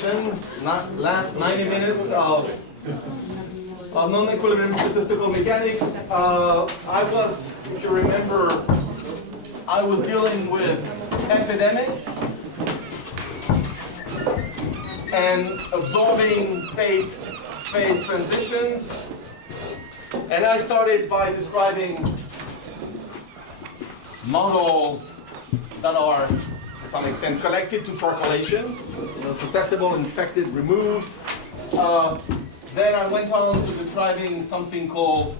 Last 90 minutes of non-equilibrium statistical mechanics. If you remember, I was dealing with epidemics and absorbing phase transitions. And I started by describing models that are to some extent collected to percolation, susceptible, infected, removed. Then I went on to describing something called,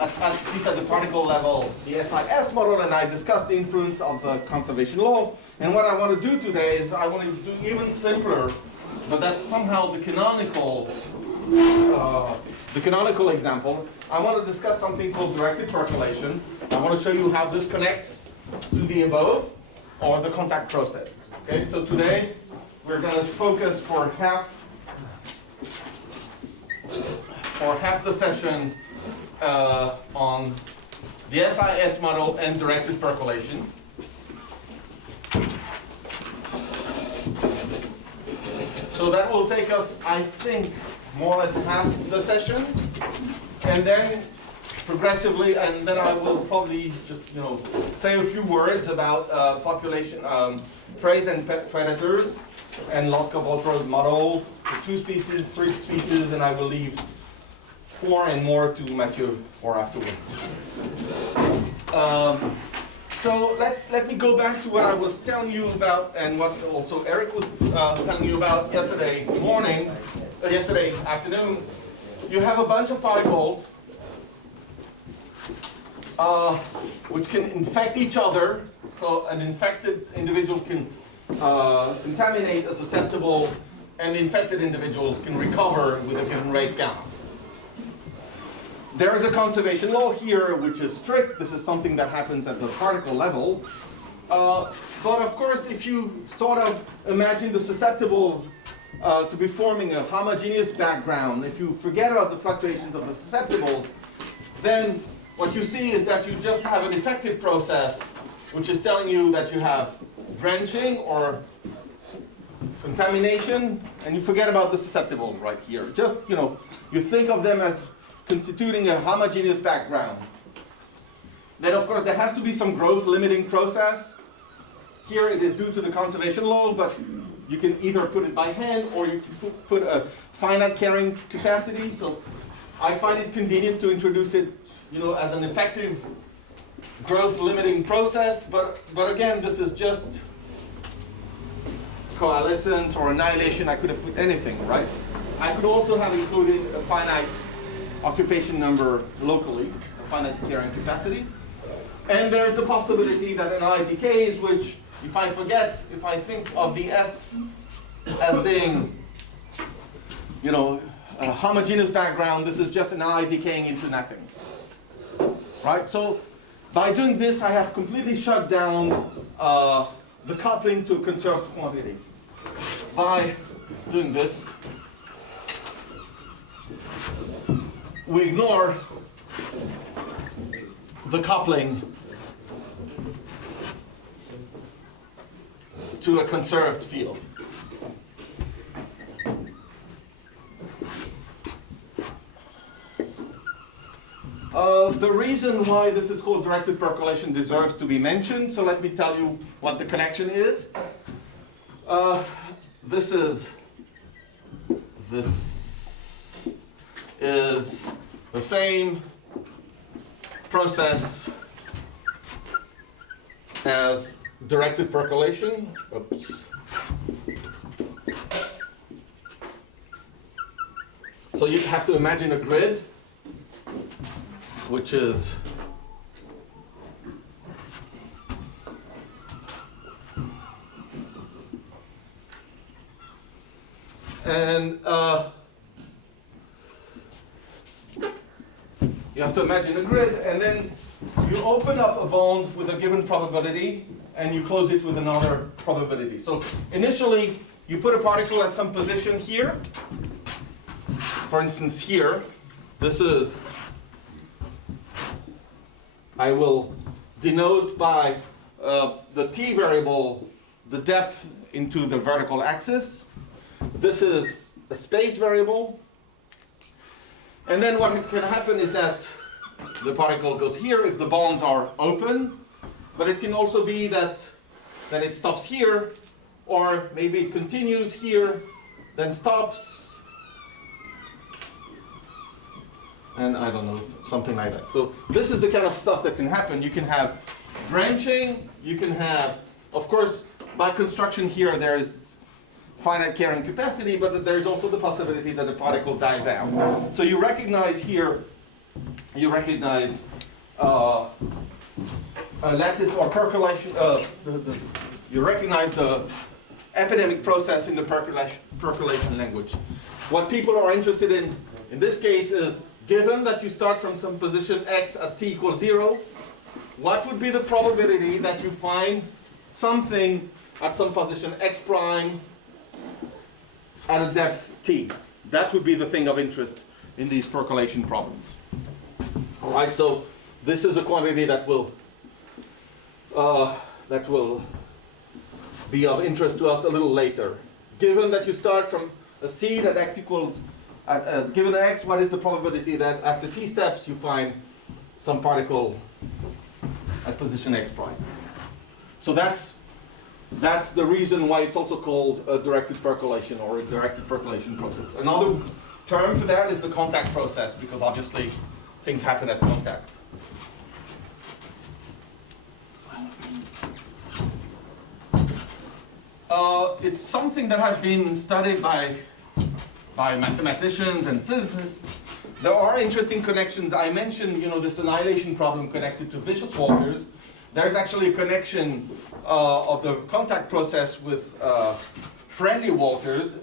at least at the particle level, the SIS model, and I discussed the influence of the conservation law. And what I want to do today is I want to do even simpler, but that's somehow the canonical example. I want to discuss something called directed percolation. I want to show you how this connects to the above, or the contact process. Okay, so today we're going to focus for half the session on the SIS model and directed percolation. So that will take us, I think, more or less half the session, and then progressively, and then I will probably just say a few words about population, preys and predators, and Lotka-Volter's models for 2 species, 3 species, and I will leave 4 and more to Mathieu for afterwards. So let me go back to what I was telling you about, and what also Eric was telling you about yesterday afternoon. You have a bunch of particles which can infect each other. So an infected individual can contaminate a susceptible, and infected individuals can recover with a given rate gamma. There is a conservation law here which is strict. This is something that happens at the particle level. But of course, if you sort of imagine the susceptibles to be forming a homogeneous background, if you forget about the fluctuations of the susceptibles, then what you see is that you just have an effective process which is telling you that you have drenching or contamination, and you forget about the susceptibles right here. Just, you think of them as constituting a homogeneous background. Then of course there has to be some growth limiting process. Here it is due to the conservation law, but you can either put it by hand or you can put a finite carrying capacity. So I find it convenient to introduce it as an effective growth limiting process, but again, this is just coalescence or annihilation. I could have put anything, right? I could also have included a finite occupation number locally, a finite carrying capacity. And there's the possibility that an I decays, which if I think of the S as being, a homogeneous background, this is just an I decaying into nothing. Right? So by doing this, I have completely shut down the coupling to a conserved quantity. By doing this, we ignore the coupling to a conserved field. The reason why this is called directed percolation deserves to be mentioned, so let me tell you what the connection is. This is the same process as directed percolation. Oops. So you have to imagine a grid, which is you have to imagine a grid, and then you open up a bond with a given probability and you close it with another probability. So initially you put a particle at some position here. For instance here, this is, I will denote by the t variable the depth into the vertical axis. This is a space variable. And then what can happen is that the particle goes here if the bonds are open, but it can also be that it stops here, or maybe it continues here, then stops, and I don't know, something like that. So this is the kind of stuff that can happen. You can have branching, you can have, of course, by construction here there's finite carrying capacity, but there's also the possibility that the particle dies out. So you recognize here, you recognize a lattice or percolation, you recognize the epidemic process in the percolation language. What people are interested in this case is, given that you start from some position x at t equals 0, what would be the probability that you find something at some position x prime at a depth t? That would be the thing of interest in these percolation problems. All right, so this is a quantity that will be of interest to us a little later. Given that you start from a c that x equals, given x, what is the probability that after t steps you find some particle at position x prime? So that's the reason why it's also called a directed percolation or a directed percolation process. Another term for that is the contact process, because obviously things happen at contact. It's something that has been studied by mathematicians and physicists. There are interesting connections. I mentioned, this annihilation problem connected to vicious walkers. There's actually a connection of the contact process with friendly walkers,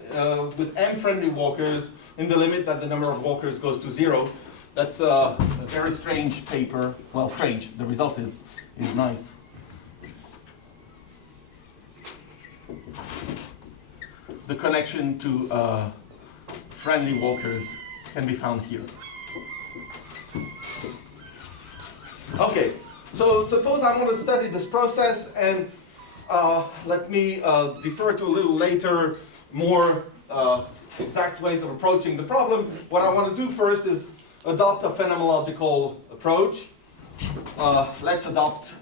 with m-friendly walkers, in the limit that the number of walkers goes to 0. That's a very strange paper. Well, strange. The result is nice. The connection to friendly walkers can be found here. Okay, so suppose I want to study this process, and let me defer to a little later more exact ways of approaching the problem. What I want to do first is adopt a phenomenological approach. Let's adopt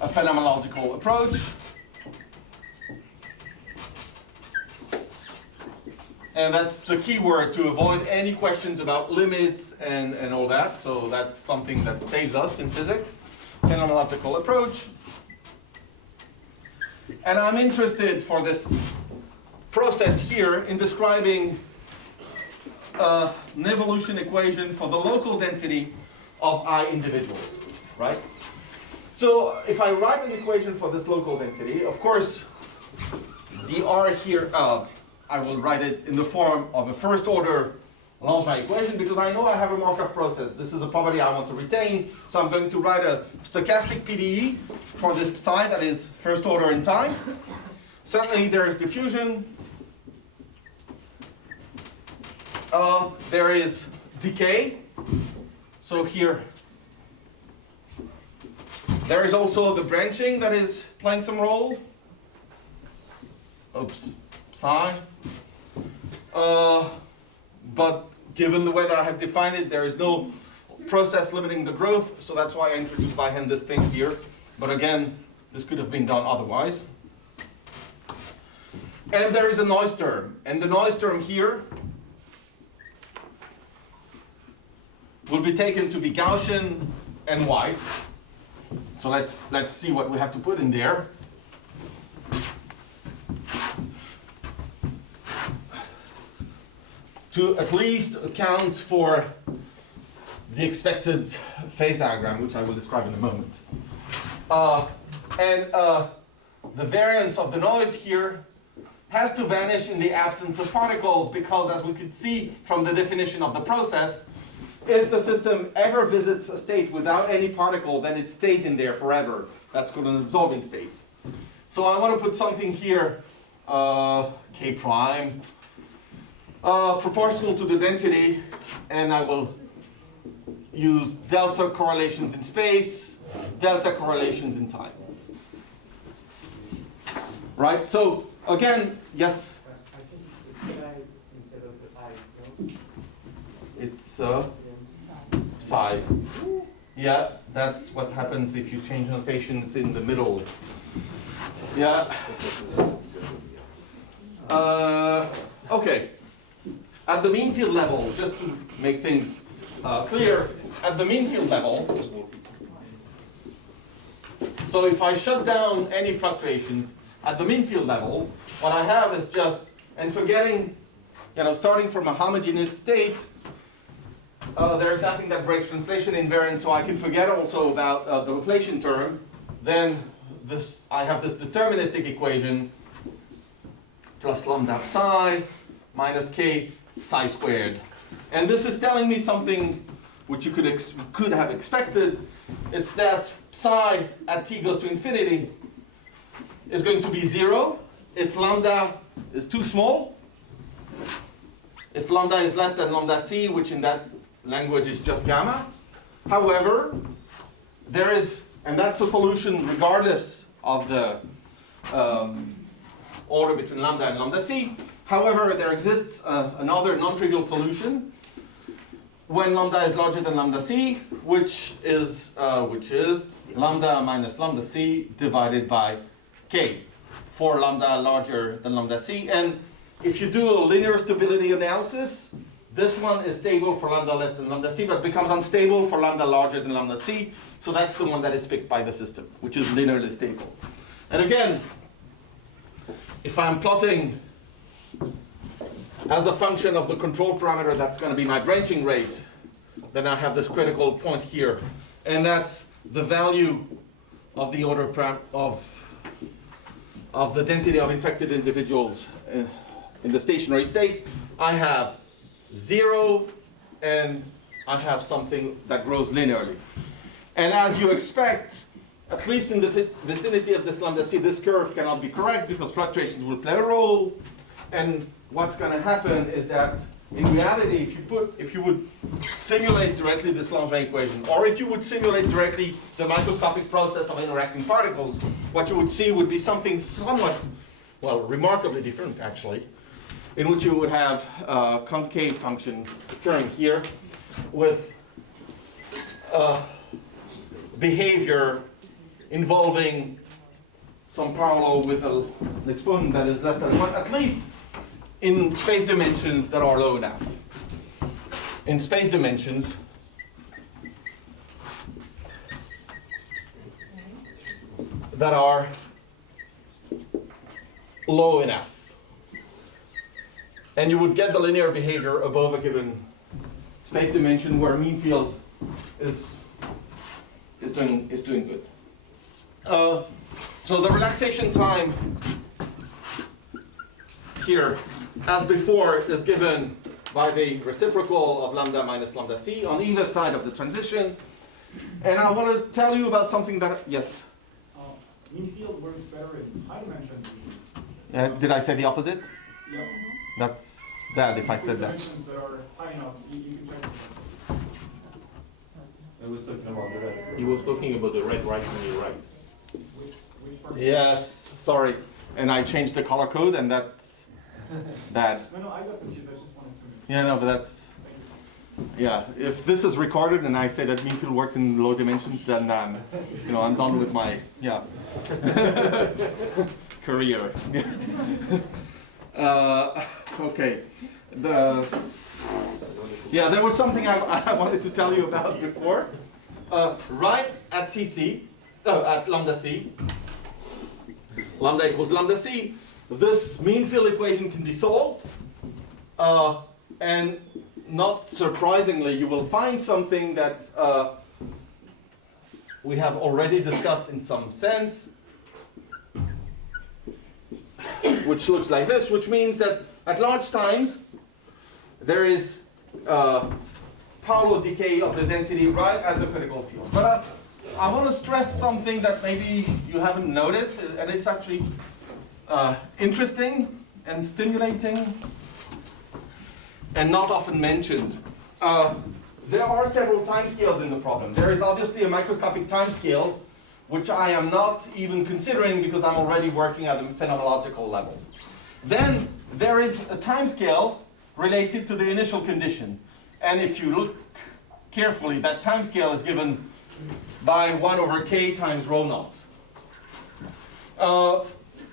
a phenomenological approach. And that's the key word to avoid any questions about limits and all that. So that's something that saves us in physics. Phenomenological approach. And I'm interested for this process here in describing an evolution equation for the local density of I individuals, right? So if I write an equation for this local density, of course, the R here, I will write it in the form of a first order Langevin equation, because I know I have a Markov process. This is a property I want to retain, so I'm going to write a stochastic PDE for this psi that is first order in time. Certainly there is diffusion. There is decay. So here, there is also the branching that is playing some role. Oops, psi. But given the way that I have defined it, there is no process limiting the growth, so that's why I introduced by hand this thing here. But again, this could have been done otherwise. And there is a noise term, and the noise term here will be taken to be Gaussian and white. So let's see what we have to put in there. To at least account for the expected phase diagram, which I will describe in a moment. The variance of the noise here has to vanish in the absence of particles, because as we could see from the definition of the process, if the system ever visits a state without any particle, then it stays in there forever. That's called an absorbing state. So I want to put something here, k prime, proportional to the density, and I will use delta correlations in space, delta correlations in time. right? So again, yes? I think it's a I instead of the I, no? It's psi. Yeah, that's what happens if you change notations in the middle. Yeah. Okay. At the mean field level, just to make things clear, at the mean field level, so if I shut down any fluctuations at the mean field level, what I have is just, and forgetting, starting from a homogeneous state, there's nothing that breaks translation invariance, so I can forget also about the Laplacian term. Then I have this deterministic equation plus lambda psi minus k psi squared. And this is telling me something which you could have expected. It's that psi at t goes to infinity is going to be 0 if lambda is too small. If lambda is less than lambda c, which in that language is just gamma. However, there is, and that's a solution regardless of the order between lambda and lambda c. However, there exists another non-trivial solution when lambda is larger than lambda c, which is lambda minus lambda c divided by k, for lambda larger than lambda c. And if you do a linear stability analysis, this one is stable for lambda less than lambda c, but becomes unstable for lambda larger than lambda c. So that's the one that is picked by the system, which is linearly stable. And again, if I'm plotting as a function of the control parameter, that's going to be my branching rate, then I have this critical point here. And that's the value of the order of the density of infected individuals in the stationary state. I have 0, and I have something that grows linearly. And as you expect, at least in the vicinity of this lambda c, this curve cannot be correct because fluctuations will play a role. And what's going to happen is that in reality, if you would simulate directly this Langevin equation, or if you would simulate directly the microscopic process of interacting particles, what you would see would be something somewhat, well, remarkably different actually, in which you would have a concave function occurring here with behavior involving some parallel with an exponent that is less than 1, at least in space dimensions that are low enough. In space dimensions that are low enough. And you would get the linear behavior above a given space dimension where mean field is doing good. So the relaxation time here, as before, is given by the reciprocal of lambda minus lambda c on either side of the transition. And I want to tell you about something that, yes? Mean field works better in high dimensions. Did I say the opposite? Yep. That's bad if I said that. Dimensions that are high enough, you can check them. I was talking about the red. He was talking about the red right when you right. Which part? Yes, sorry. And I changed the color code, and that's bad. No, I got confused. I just wanted to. Yeah, no, but that's, yeah. If this is recorded and I say that mean field works in low dimensions, then I'm done with my career. Okay. There was something I wanted to tell you about before. Right at TC, at lambda c, lambda equals lambda c, this mean field equation can be solved. And not surprisingly, you will find something that we have already discussed in some sense, which looks like this, which means that at large times, there is parallel decay of the density right at the critical field. But I want to stress something that maybe you haven't noticed, and it's actually interesting and stimulating and not often mentioned. There are several time scales in the problem. There is obviously a microscopic time scale which I am not even considering because I'm already working at a phenomenological level. Then there is a time scale related to the initial condition. And if you look carefully, that time scale is given by 1 over k times rho naught.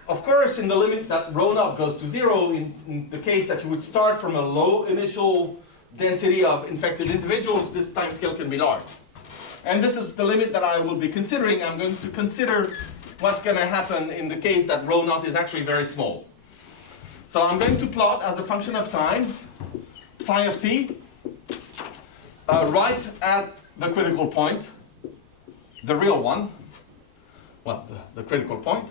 Of course, in the limit that rho naught goes to 0, in the case that you would start from a low initial density of infected individuals, this time scale can be large. And this is the limit that I will be considering. I'm going to consider what's going to happen in the case that rho naught is actually very small. So I'm going to plot as a function of time, psi of t, right at the critical point, the real one, well, the critical point.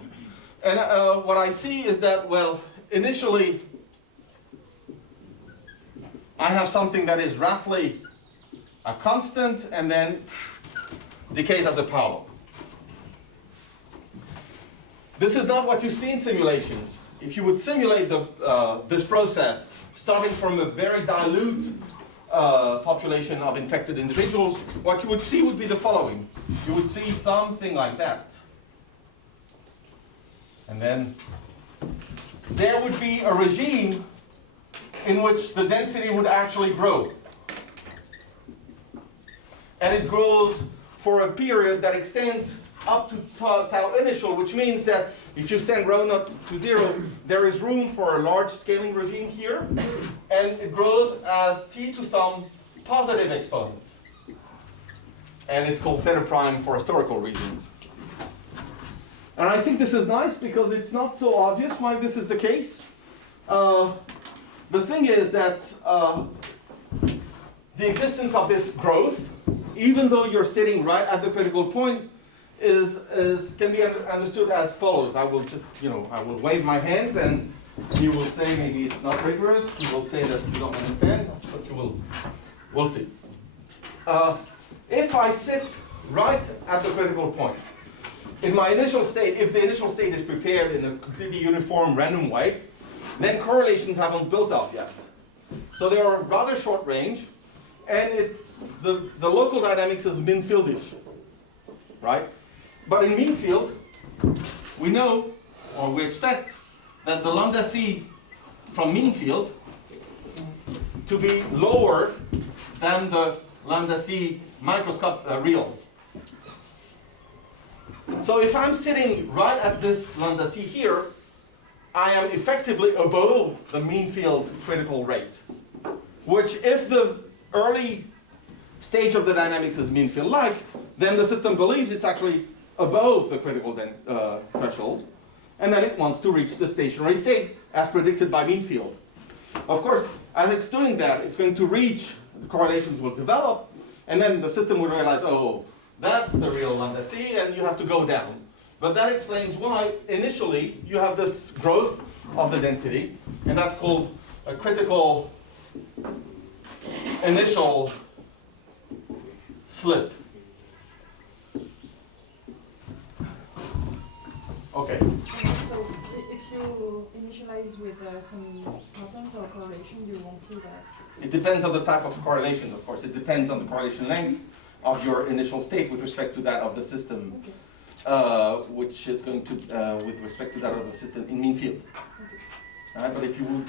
And what I see is that, well, initially, I have something that is roughly a constant and then decays as a power. This is not what you see in simulations. If you would simulate this process, starting from a very dilute population of infected individuals, what you would see would be the following. You would see something like that. And then there would be a regime in which the density would actually grow. And it grows for a period that extends up to tau initial, which means that if you send rho naught to 0, there is room for a large scaling regime here, and it grows as t to some positive exponent. And it's called theta prime for historical reasons. And I think this is nice because it's not so obvious why this is the case. The thing is that the existence of this growth, even though you're sitting right at the critical point, can be understood as follows. I will just, I will wave my hands and you will say maybe it's not rigorous. You will say that you don't understand, but we'll see. If I sit right at the critical point, in my initial state, if the initial state is prepared in a completely uniform random way, then correlations haven't built up yet. So they are rather short range, and it's the local dynamics is mean fieldish, right? But in mean field, we know, or we expect, that the lambda c from mean field to be lower than the lambda c microscopic real. So if I'm sitting right at this lambda c here, I am effectively above the mean field critical rate, which if the early stage of the dynamics is mean field like, then the system believes it's actually above the critical threshold, and then it wants to reach the stationary state as predicted by mean field. Of course, as it's doing that, it's going to reach, the correlations will develop, and then the system will realize, oh, that's the real lambda c, and you have to go down. But that explains why initially you have this growth of the density, and that's called a critical initial slip. Okay. So if you initialize with some patterns or correlation, you won't see that. It depends on the type of correlation, of course. It depends on the correlation length of your initial state with respect to that of the system, okay. Which is going to, with respect to that of the system in mean field. Okay. But if you would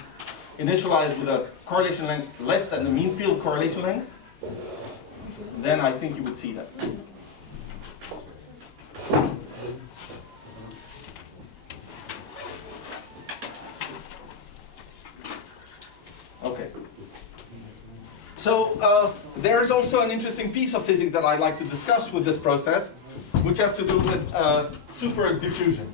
initialize with a correlation length less than the mean field correlation length, okay, then I think you would see that. Okay. So there is also an interesting piece of physics that I'd like to discuss with this process, which has to do with super diffusion.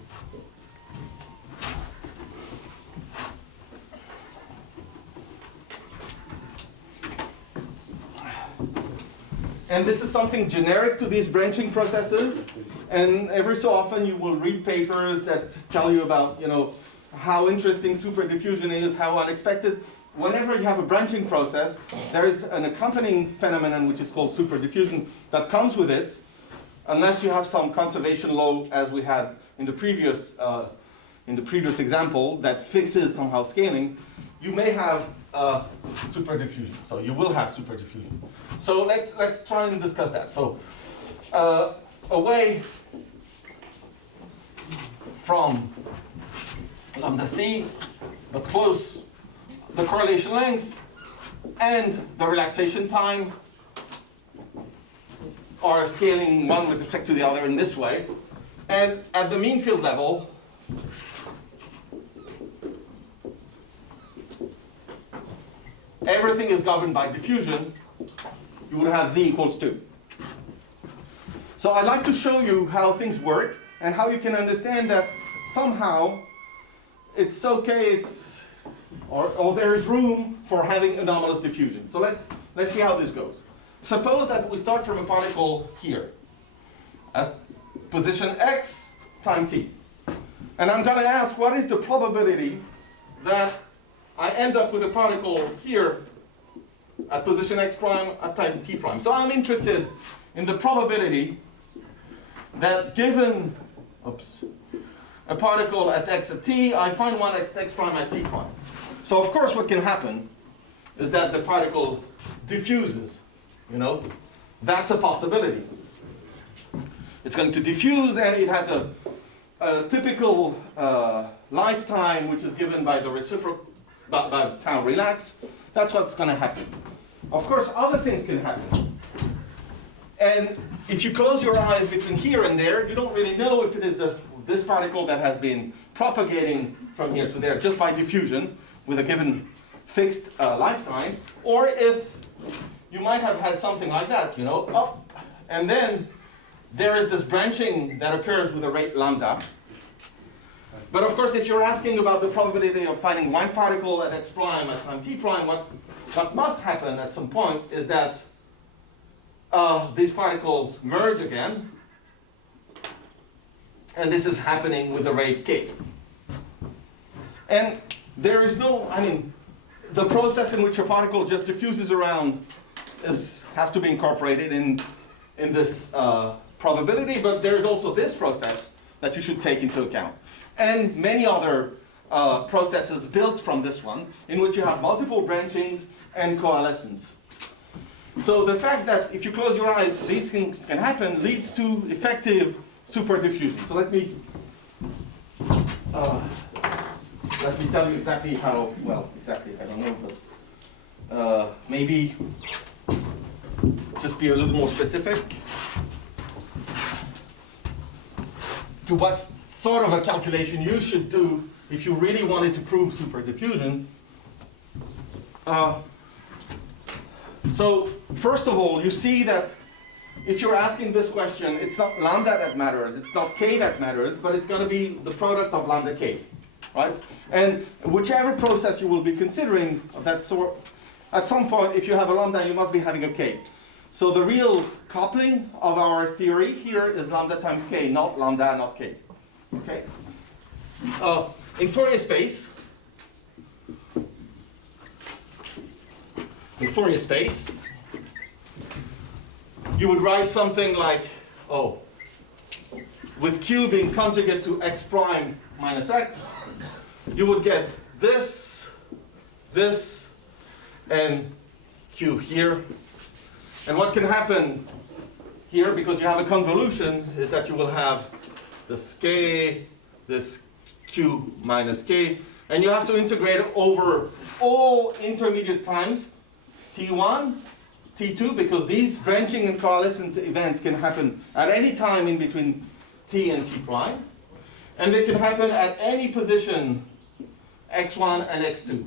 And this is something generic to these branching processes. And every so often you will read papers that tell you about, how interesting super diffusion is, how unexpected. Whenever you have a branching process, there is an accompanying phenomenon which is called super diffusion that comes with it, unless you have some conservation law, as we had in the previous example, that fixes somehow scaling. You may have super diffusion. So you will have super diffusion. So let's try and discuss that. So a way from lambda c, but close the correlation length and the relaxation time are scaling one with respect to the other in this way. And at the mean field level, everything is governed by diffusion. You would have z equals 2. So I'd like to show you how things work and how you can understand that somehow it's okay, or there is room for having anomalous diffusion. So let's see how this goes. Suppose that we start from a particle here at position x time t. And I'm going to ask, what is the probability that I end up with a particle here at position x prime at time t prime? So I'm interested in the probability that given a particle at x at t, I find one at x prime at t prime. So of course what can happen is that the particle diffuses. You know, that's a possibility. It's going to diffuse, and it has a typical lifetime, which is given by the reciprocal, by tau relax. That's what's going to happen. Of course, other things can happen. And if you close your eyes between here and there, you don't really know if it is this particle that has been propagating from here to there just by diffusion with a given fixed lifetime, or if you might have had something like that, you know, up, and then there is this branching that occurs with a rate lambda. But of course, if you're asking about the probability of finding one particle at x prime at time t prime, what must happen at some point is that these particles merge again, and this is happening with the rate k. And there is no, the process in which a particle just diffuses around has to be incorporated in this probability, but there's also this process that you should take into account. And many other processes built from this one, in which you have multiple branchings and coalescence. So the fact that if you close your eyes, these things can happen leads to effective superdiffusion. So let me tell you exactly how, well, exactly, I don't know, but maybe just be a little more specific to what sort of a calculation you should do if you really wanted to prove superdiffusion. So first of all, you see that if you're asking this question, it's not lambda that matters, it's not k that matters, but it's going to be the product of lambda k, right? And whichever process you will be considering of that sort, at some point, if you have a lambda, you must be having a k. So the real coupling of our theory here is lambda times k, not lambda, not k. Okay? In Fourier space, you would write something like, with q being conjugate to x prime minus x, you would get this, and q here. And what can happen here, because you have a convolution, is that you will have this k, this q minus k, and you have to integrate over all intermediate times, t1, t2, because these branching and coalescence events can happen at any time in between t and t prime, and they can happen at any position x1 and x2.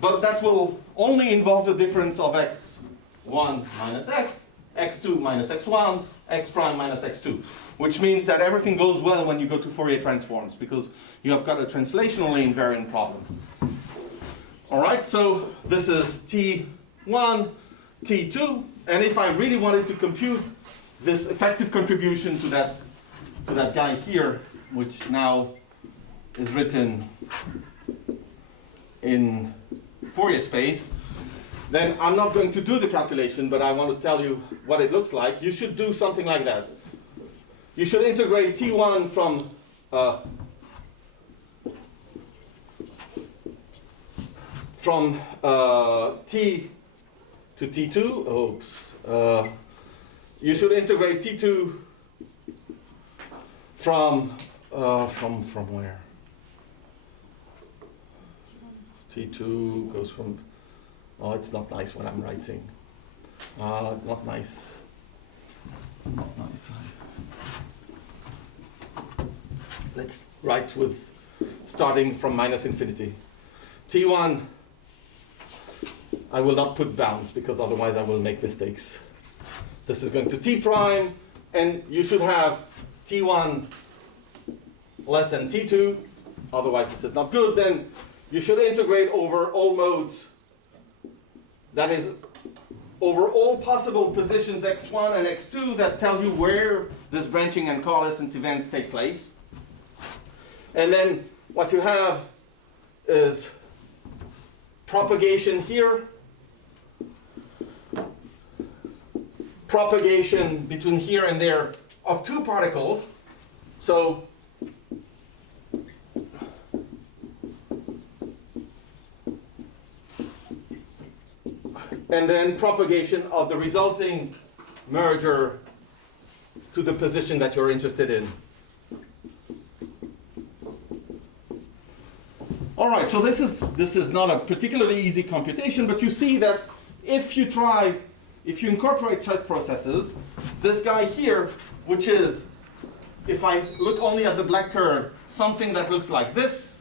But that will only involve the difference of x1 minus x, x2 minus x1, x prime minus x2, which means that everything goes well when you go to Fourier transforms, because you have got a translationally invariant problem. All right, so this is t1, t2, and if I really wanted to compute this effective contribution to that guy here, which now is written in Fourier space, then I'm not going to do the calculation, but I want to tell you what it looks like. You should do something like that. You should integrate t1 from t to t2. You should integrate t2 from From where? T2 goes from, oh, it's not nice when I'm writing. Not nice. Not nice. Let's write with, starting from minus infinity. T1, I will not put bounds because otherwise I will make mistakes. This is going to T prime, and you should have T1 less than T2, otherwise this is not good. Then you should integrate over all modes, that is, over all possible positions x1 and x2 that tell you where this branching and coalescence events take place. And then what you have is propagation here, propagation between here and there of two particles. So and then propagation of the resulting merger to the position that you're interested in. All right, so this is not a particularly easy computation, but you see that if you incorporate such processes, this guy here, which is, if I look only at the black curve, something that looks like this,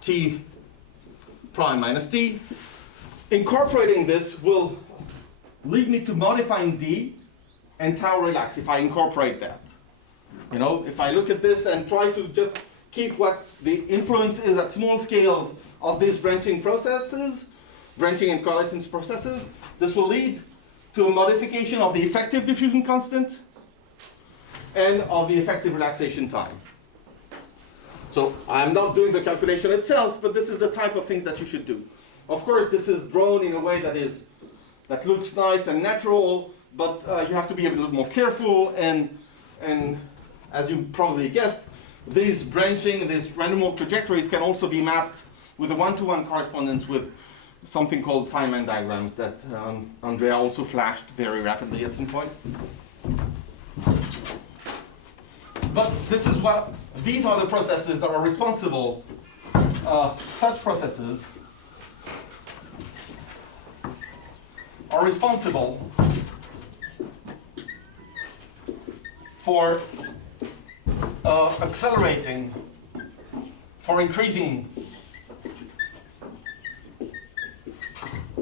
T prime minus T. Incorporating this will lead me to modifying D and tau relax if I incorporate that. You know, if I look at this and try to just keep what the influence is at small scales of these branching processes, branching and coalescence processes, this will lead to a modification of the effective diffusion constant and of the effective relaxation time. So I'm not doing the calculation itself, but this is the type of things that you should do. Of course, this is drawn in a way that looks nice and natural, but you have to be a little more careful. And as you probably guessed, these branching, these random walk trajectories can also be mapped with a one-to-one correspondence with something called Feynman diagrams that Andrea also flashed very rapidly at some point. But this is what, these are the processes that are responsible, such processes are responsible for accelerating, for increasing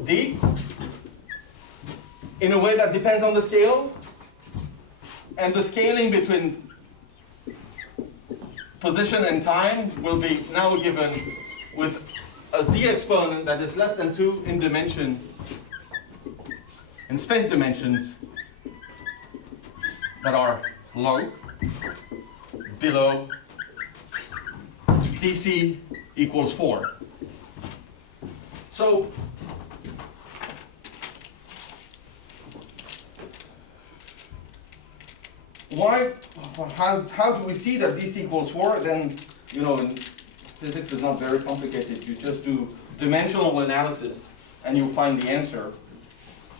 D in a way that depends on the scale, and the scaling between position and time will be now given with a z exponent that is less than 2 in dimension, in space dimensions that are low, below dc equals 4. So how do we see that dc equals 4? Then, you know, in physics is not very complicated. You just do dimensional analysis and you find the answer.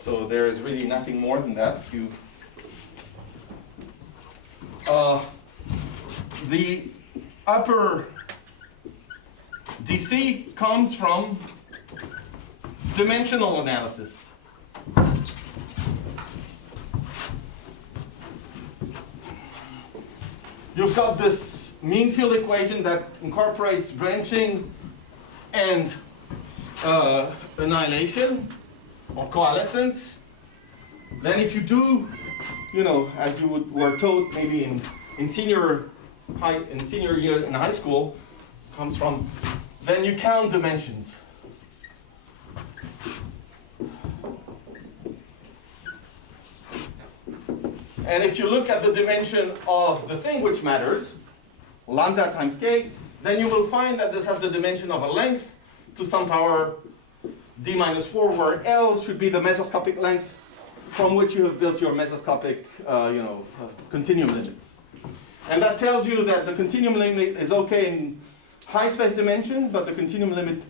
So there is really nothing more than that. The upper dc comes from dimensional analysis. You've got this mean field equation that incorporates branching and annihilation or coalescence. Then if you do, you know, as you were taught maybe in senior year in high school, comes from, then you count dimensions. And if you look at the dimension of the thing which matters, lambda times k, then you will find that this has the dimension of a length to some power d minus 4, where L should be the mesoscopic length from which you have built your mesoscopic continuum limits. And that tells you that the continuum limit is okay in high space dimension, but the continuum limit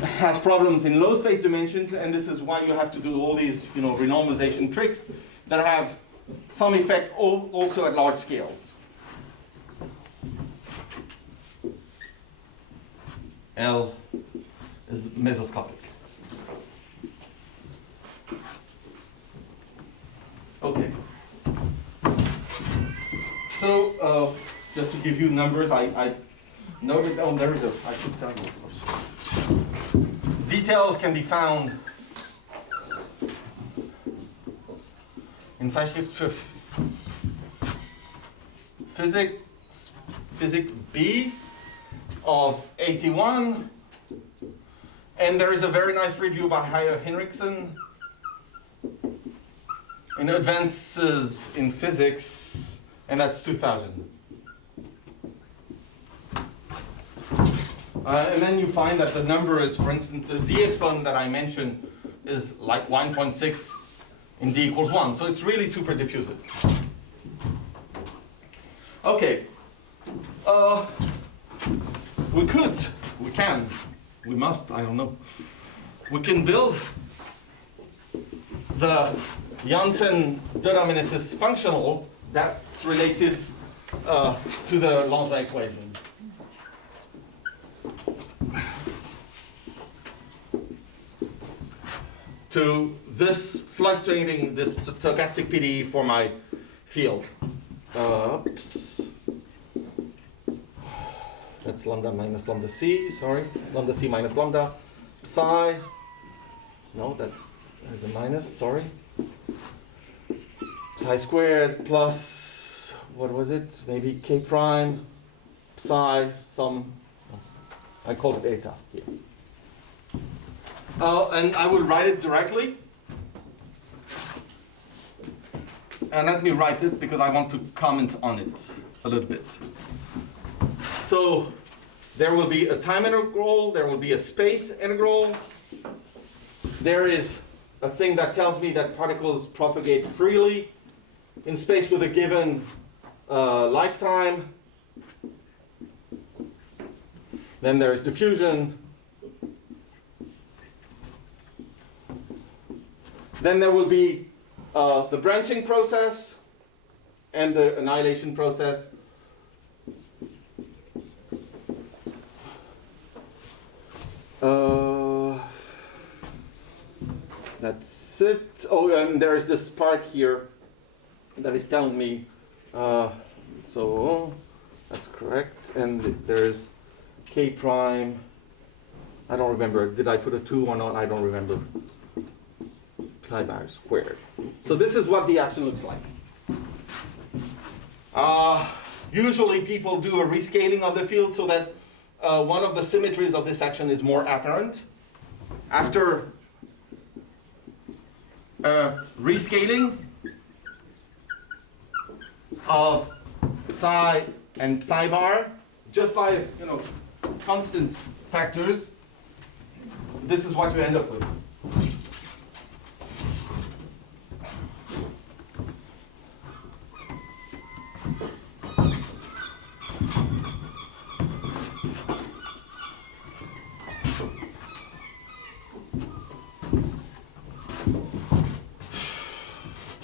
has problems in low space dimensions, and this is why you have to do all these, renormalization tricks that have some effect also at large scales. L is mesoscopic. Okay. So just to give you numbers, I noted. Oh, there is I should tell you, of course. Details can be found in Zeitschrift Physics B of 81, and there is a very nice review by Heyer Henriksen in Advances in Physics, and that's 2000. And then you find that the number is, for instance, the z exponent that I mentioned is like 1.6 in d equals 1. So it's really super diffusive. Okay. We must, I don't know. We can build the Janssen-Dürr-Dominicis functional that's related to the Langevin equation. To this fluctuating, this stochastic PDE for my field. Oops. That's lambda minus lambda c, sorry. Lambda c minus lambda psi. No, that is a minus, sorry. Psi squared plus, what was it? Maybe k prime, psi, some, I call it eta here. And I will write it directly. And let me write it because I want to comment on it a little bit. So there will be a time integral, there will be a space integral. There is a thing that tells me that particles propagate freely in space with a given lifetime. Then there's diffusion. Then there will be the branching process and the annihilation process. That's it. Oh, and there's this part here that is telling me, so that's correct. And there's k prime. I don't remember. Did I put a 2 or not? I don't remember. Psi bar squared. So this is what the action looks like. Usually people do a rescaling of the field so that one of the symmetries of this action is more apparent. After rescaling of psi and psi bar, just by constant factors, this is what you end up with.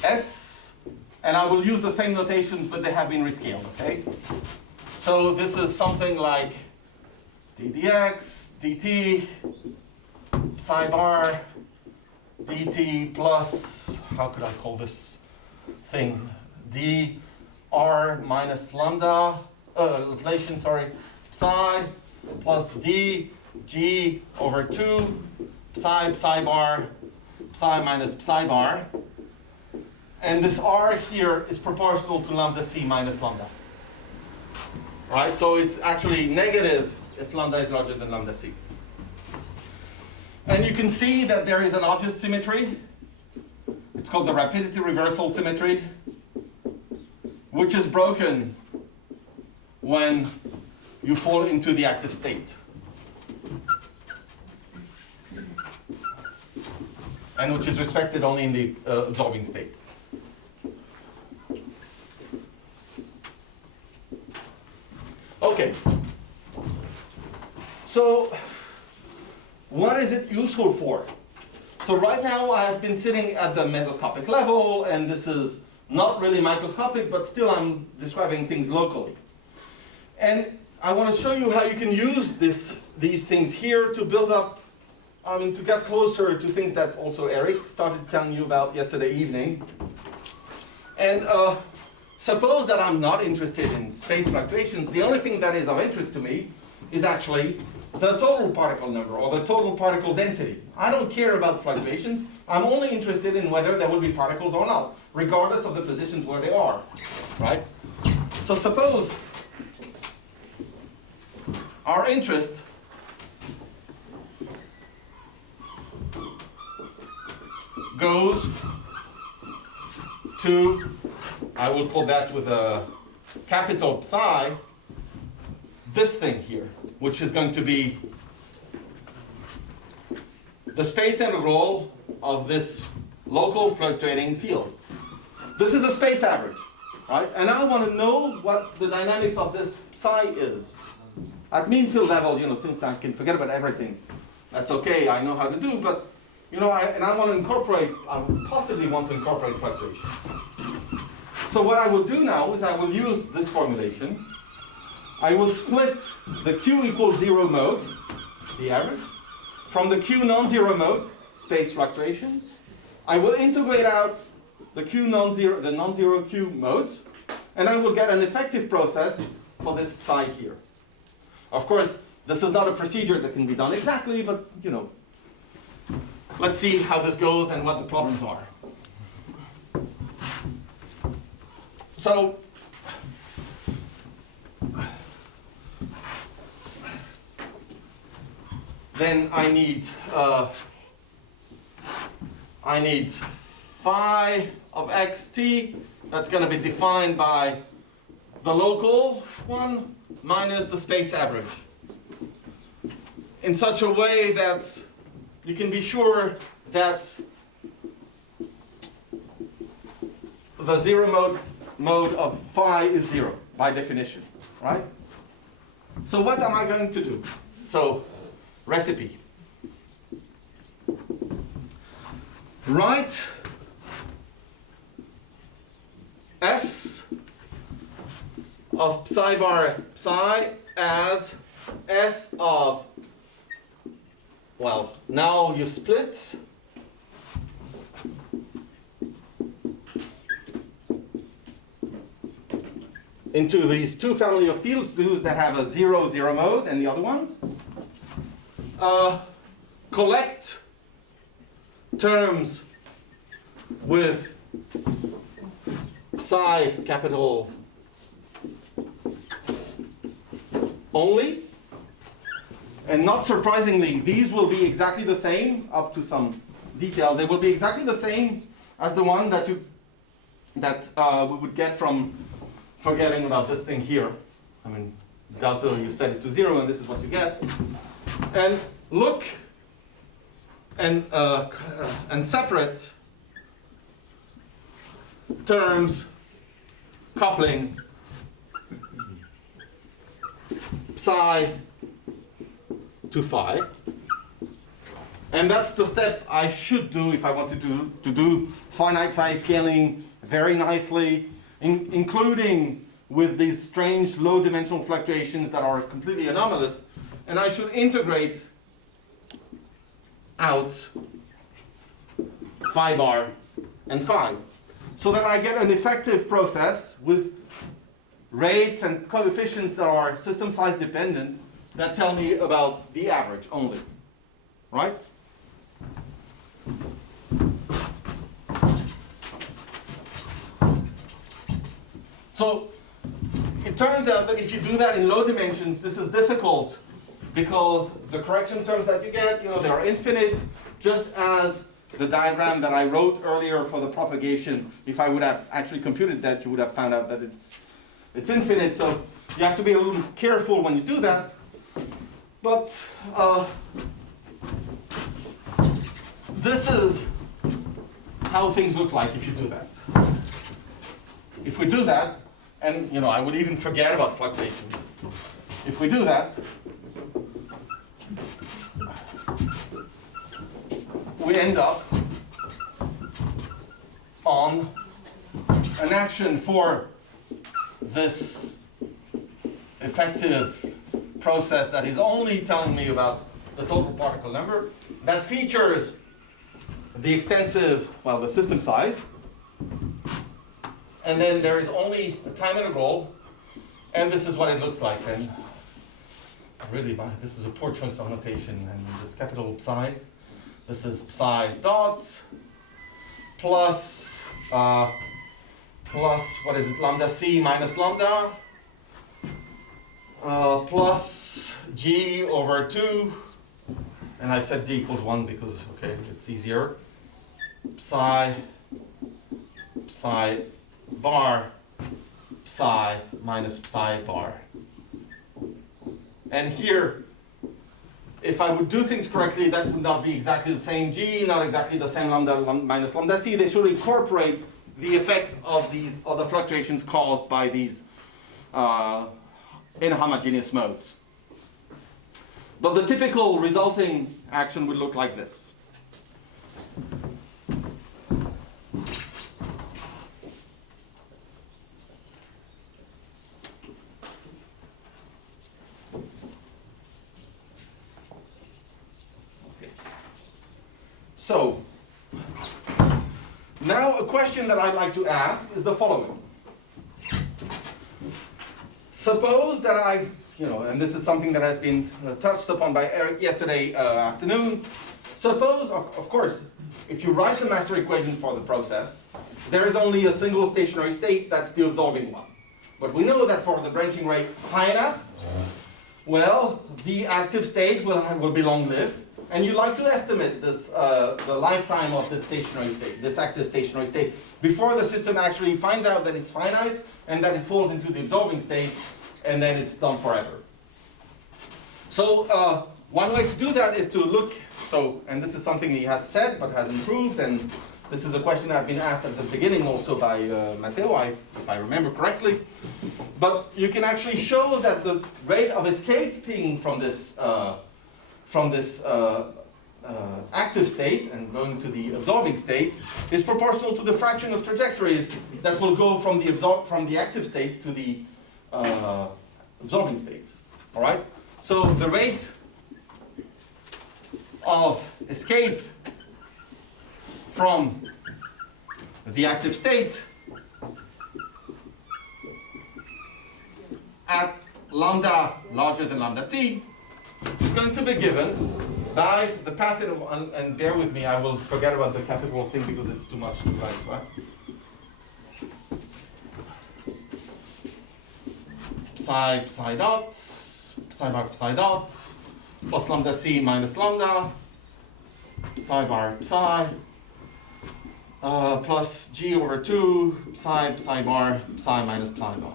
S, and I will use the same notations, but they have been rescaled, okay? So this is something like ddx, dt, psi bar, dt plus, how could I call this thing? dr minus lambda, relation, sorry, psi plus d, g over 2, psi, psi bar, psi minus psi bar. And this r here is proportional to lambda c minus lambda. Right? So it's actually negative if lambda is larger than lambda c. And you can see that there is an obvious symmetry. It's called the rapidity reversal symmetry, which is broken when you fall into the active state. And which is respected only in the absorbing state. Okay. So what is it useful for? So right now I've been sitting at the mesoscopic level, and this is not really microscopic, but still I'm describing things locally. And I want to show you how you can use these things here to build up, to get closer to things that also Eric started telling you about yesterday evening. And suppose that I'm not interested in space fluctuations. The only thing that is of interest to me is actually the total particle number or the total particle density. I don't care about fluctuations. I'm only interested in whether there will be particles or not, regardless of the positions where they are, right? So suppose our interest goes to, I will call that with a capital psi, this thing here, which is going to be the space integral of this local fluctuating field. This is a space average, right? And I want to know what the dynamics of this psi is. At mean field level, things I can forget about everything. That's okay, I know how to do, but I want to incorporate, I possibly want to incorporate fluctuations. So what I will do now is I will use this formulation. I will split the Q equals 0 mode, the average, from the Q non-zero mode, space fluctuations. I will integrate out the the non-zero Q modes, and I will get an effective process for this psi here. Of course, this is not a procedure that can be done exactly, but let's see how this goes and what the problems are. So, then I need phi of xt. That's going to be defined by the local one minus the space average, in such a way that you can be sure that the zero mode of phi is 0 by definition, right? So what am I going to do? So, recipe. Write S of psi bar psi as S of, well, now you split into these two family of fields, those that have a 0, 0 mode and the other ones. Collect terms with psi capital only, and not surprisingly, these will be exactly the same up to some detail. They will be exactly the same as the one that we would get from forgetting about this thing here. I mean, delta, you set it to 0, and this is what you get. And look and separate terms coupling psi to phi. And that's the step I should do if I want to do finite size scaling very nicely, including with these strange low dimensional fluctuations that are completely anomalous. And I should integrate out phi bar and phi, so that I get an effective process with rates and coefficients that are system size dependent that tell me about the average only, right? So it turns out that if you do that in low dimensions, this is difficult, because the correction terms that you get, they are infinite, just as the diagram that I wrote earlier for the propagation. If I would have actually computed that, you would have found out that it's infinite. So you have to be a little careful when you do that. But this is how things look like if you do that. If we do that, and I would even forget about fluctuations. If we do that, we end up on an action for this effective process that is only telling me about the total particle number, that features the extensive, well, the system size, and then there is only a time integral, and this is what it looks like. And really, this is a poor choice of notation, and this capital psi. This is psi dot plus what is it, lambda c minus lambda plus g over 2, and I said d equals 1 because, okay, it's easier. Psi bar psi minus psi bar. And here, if I would do things correctly, that would not be exactly the same g, not exactly the same lambda minus lambda c. They should incorporate the effect of these other fluctuations caused by these inhomogeneous modes. But the typical resulting action would look like this. So, now a question that I'd like to ask is the following. Suppose that and this is something that has been touched upon by Eric yesterday afternoon. Suppose, of course, if you write the master equation for the process, there is only a single stationary state, that's the absorbing one. But we know that for the branching rate high enough, well, the active state will be long-lived. And you like to estimate this, the lifetime of this stationary state, this active stationary state, before the system actually finds out that it's finite and that it falls into the absorbing state, and then it's done forever. So one way to do that is to look, and this is something he has said but has improved, and this is a question that had been asked at the beginning also by Matteo, if I remember correctly. But you can actually show that the rate of escaping from this active state and going to the absorbing state is proportional to the fraction of trajectories that will go from the active state to the absorbing state. All right. So the rate of escape from the active state at lambda larger than lambda c is going to be given by the path and bear with me, I will forget about the capital thing because it's too much to write, right? Psi dot, psi bar psi dot, plus lambda c minus lambda, psi bar psi, plus g over 2, psi bar psi minus psi bar.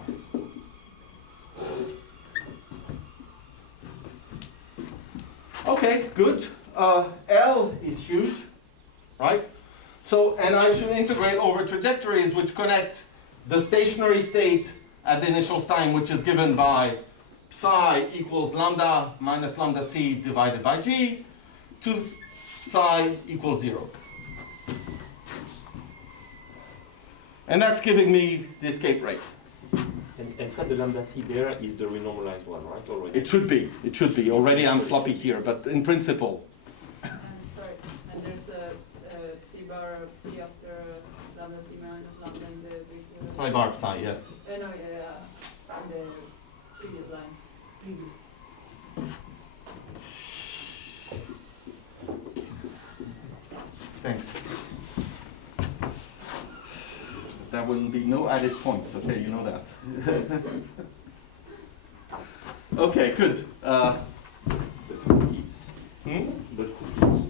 Okay, good. L is huge, right? So, and I should integrate over trajectories which connect the stationary state at the initial time, which is given by psi equals lambda minus lambda c divided by g, to psi equals 0. And that's giving me the escape rate. And Fred, the lambda c there is the renormalized one, right? Already. It should be. It should be. Already I'm sloppy here, but in principle. Sorry, and there's a psi bar c after lambda c minus lambda in the Psi bar psi, yes. no, yeah, in the previous line. Thanks. There will be no added points, okay, you know that. Okay, good. The cookies. The cookies.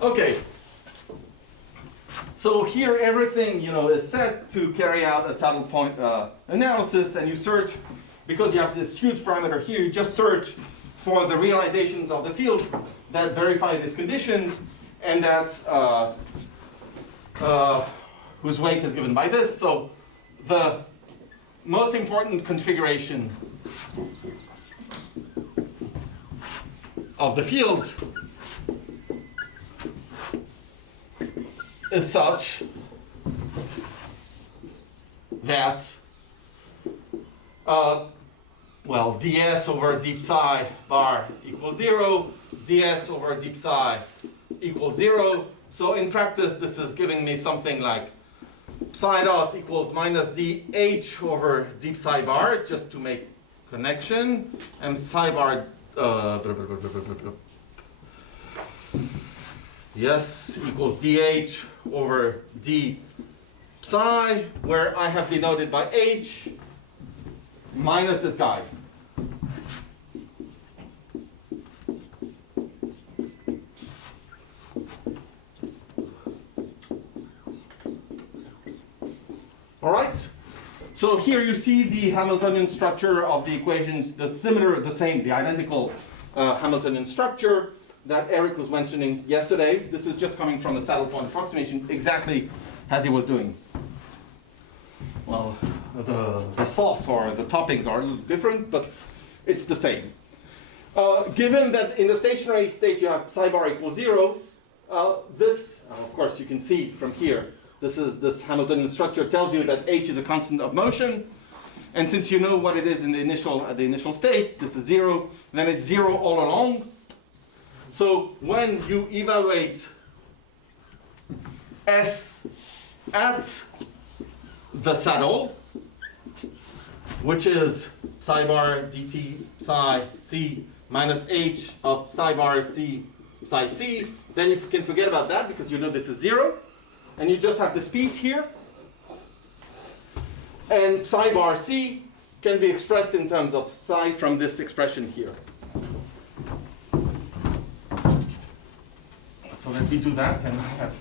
Okay. So here everything, is set to carry out a saddle point analysis, and you search, because you have this huge parameter here, you just search for the realizations of the fields that verify these conditions, and that whose weight is given by this. So the most important configuration of the field is such that well, ds over deep psi bar equals 0, ds over deep psi equals 0. So in practice, this is giving me something like psi dot equals minus dh over deep psi bar, just to make connection, and psi bar, yes, equals dh over d psi, where I have denoted by h minus this guy. All right. So here you see the Hamiltonian structure of the equations, the identical Hamiltonian structure that Eric was mentioning yesterday. This is just coming from the saddle point approximation, exactly as he was doing. Well, the sauce or the toppings are a little different, but it's the same. Given that in the stationary state you have psi bar equals 0, this, of course, you can see from here, this Hamiltonian structure tells you that h is a constant of motion, and since you know what it is in the initial state, this is 0, then it's 0 all along. So when you evaluate s at the saddle, which is psi bar dt psi c minus h of psi bar c psi c, then you can forget about that because you know this is 0. And you just have this piece here. And psi bar c can be expressed in terms of psi from this expression here. So let me do that, and I have,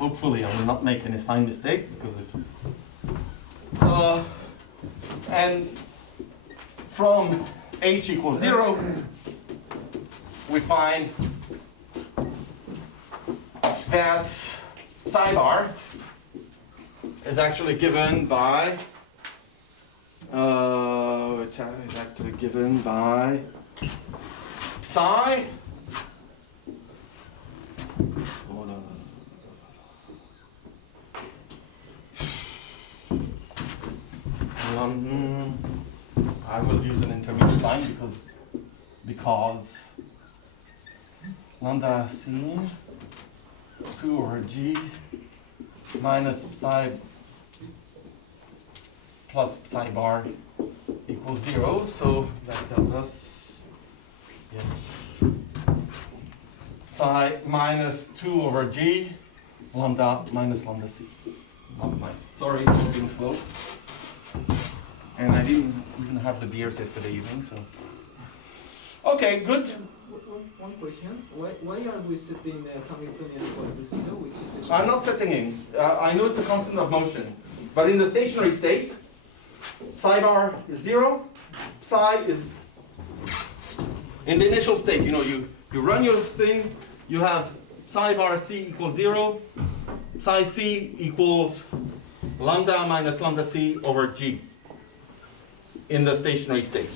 hopefully I will not make any sign mistake, because if, and from h equals 0, we find that psi bar is actually given by, which is actually given by psi. Hold on. I will use an intermediate sign because lambda c 2 over g minus psi plus psi bar equals 0. So that tells us, yes, psi minus 2 over g lambda minus lambda c. Not nice. Sorry, it's being slow. And I didn't even have the beers yesterday evening, so. Okay, good. One question. Why are we setting the Hamiltonian equal to 0, which is the I'm not setting in. I know it's a constant of motion. But in the stationary state, psi bar is 0. Psi is, in the initial state, you run your thing, you have psi bar c equals 0. Psi c equals lambda minus lambda c over g in the stationary state.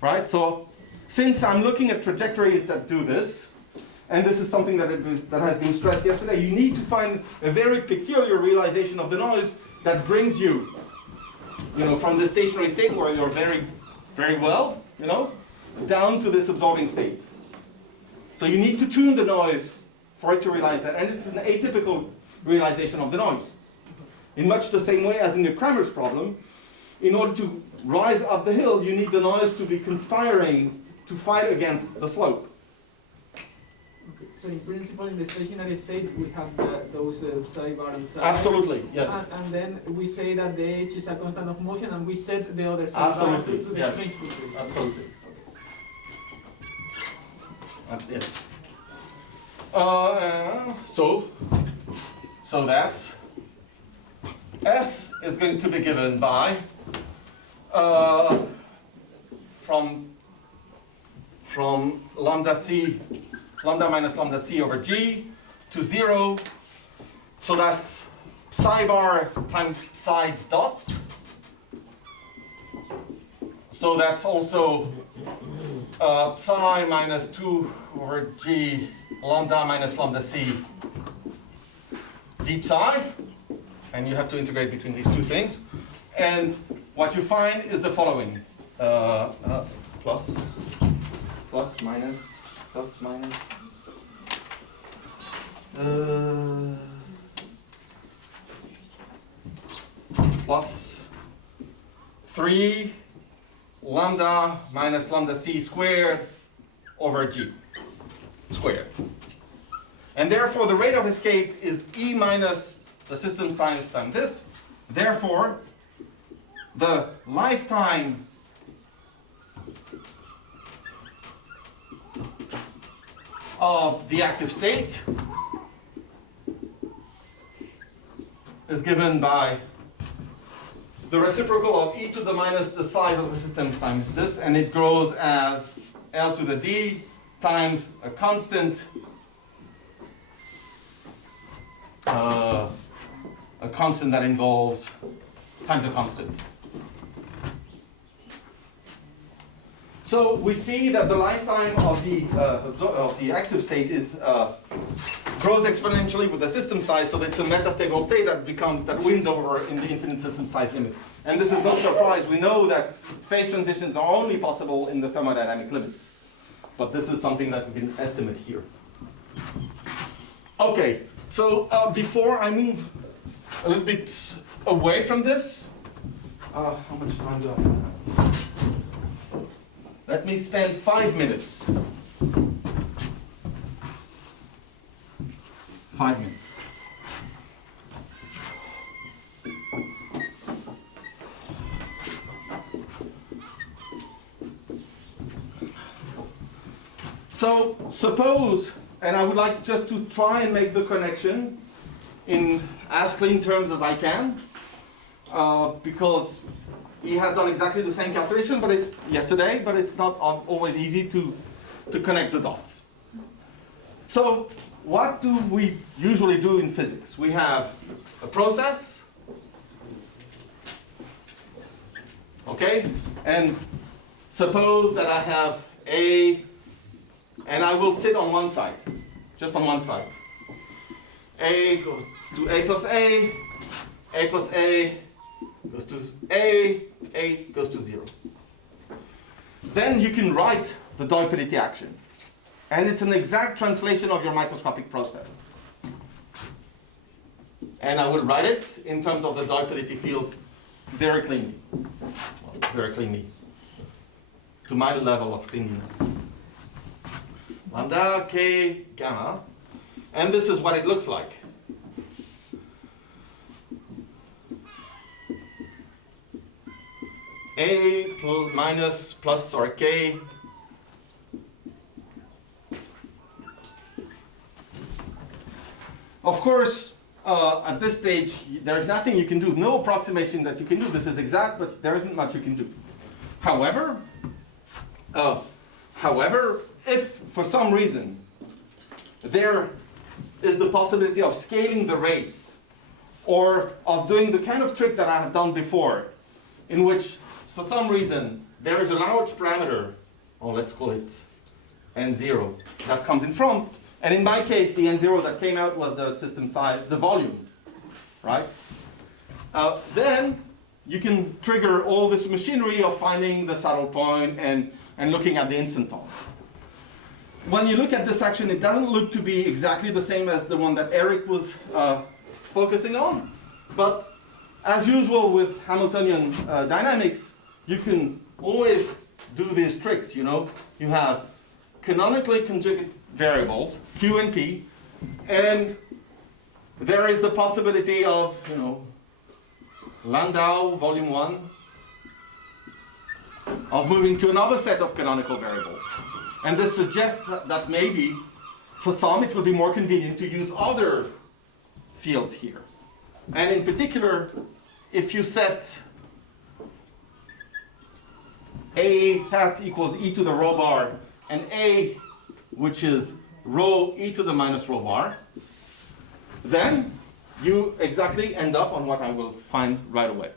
Right? So since I'm looking at trajectories that do this, and this is something that has been stressed yesterday, you need to find a very peculiar realization of the noise that brings you, from the stationary state where you're very, very well, down to this absorbing state. So you need to tune the noise for it to realize that, and it's an atypical realization of the noise. In much the same way as in the Cramer's problem, in order to rise up the hill, you need the noise to be conspiring to fight against the slope. Okay. So in principle, in the stationary state, we have those psi bar and psi. Absolutely, yes. And then we say that the h is a constant of motion, and we set the other psi Absolutely, bar to the yes. strange fluctuation. Absolutely. Yes. So that S is going to be given by from lambda minus lambda c over g to 0. So that's psi bar times psi dot So that's also psi minus 2 over g lambda minus lambda c d psi. And you have to integrate between these two things. And what you find is the following. Plus minus, plus 3 lambda minus lambda c squared over g squared. And therefore the rate of escape is E minus the system sinus times this. Therefore, the lifetime of the active state is given by the reciprocal of e to the minus the size of the system times this, and it grows as L to the D times a constant that involves times a constant. So we see that the lifetime of the active state is grows exponentially with the system size, so that it's a metastable state that wins over in the infinite system size limit. And this is no surprise. We know that phase transitions are only possible in the thermodynamic limit. But this is something that we can estimate here. Okay, so before I move a little bit away from this, how much time do I have? Let me spend 5 minutes. 5 minutes. So suppose, and I would like just to try and make the connection in as clean terms as I can, because he has done exactly the same calculation, but it's yesterday, but it's not always easy to connect the dots. So what do we usually do in physics? We have a process, okay, and suppose that I have A, and I will sit on one side, just on one side. A goes to A plus A plus A goes to A goes to 0. Then you can write the duality action. And it's an exact translation of your microscopic process. And I will write it in terms of the duality fields very cleanly. Well, very cleanly. To my level of cleanliness. Lambda, K, gamma. And this is what it looks like. A plus minus plus or K of course, at this stage, there's nothing you can do, no approximation that you can do. This is exact, but there isn't much you can do. However, if for some reason there is the possibility of scaling the rates or of doing the kind of trick that I have done before, in which for some reason there is a large parameter, or let's call it n0, that comes in front. And in my case, the n0 that came out was the system size, the volume, right? Then you can trigger all this machinery of finding the saddle point and looking at the instanton. When you look at this action, it doesn't look to be exactly the same as the one that Eric was focusing on. But as usual with Hamiltonian dynamics, you can always do these tricks, you know. You have canonically conjugate variables, Q and P, and there is the possibility of, you know, Landau, volume 1, of moving to another set of canonical variables. And this suggests that maybe, for some, it would be more convenient to use other fields here. And in particular, if you set A hat equals e to the rho bar, and A, which is rho e to the minus rho bar, then you exactly end up on what I will find right away.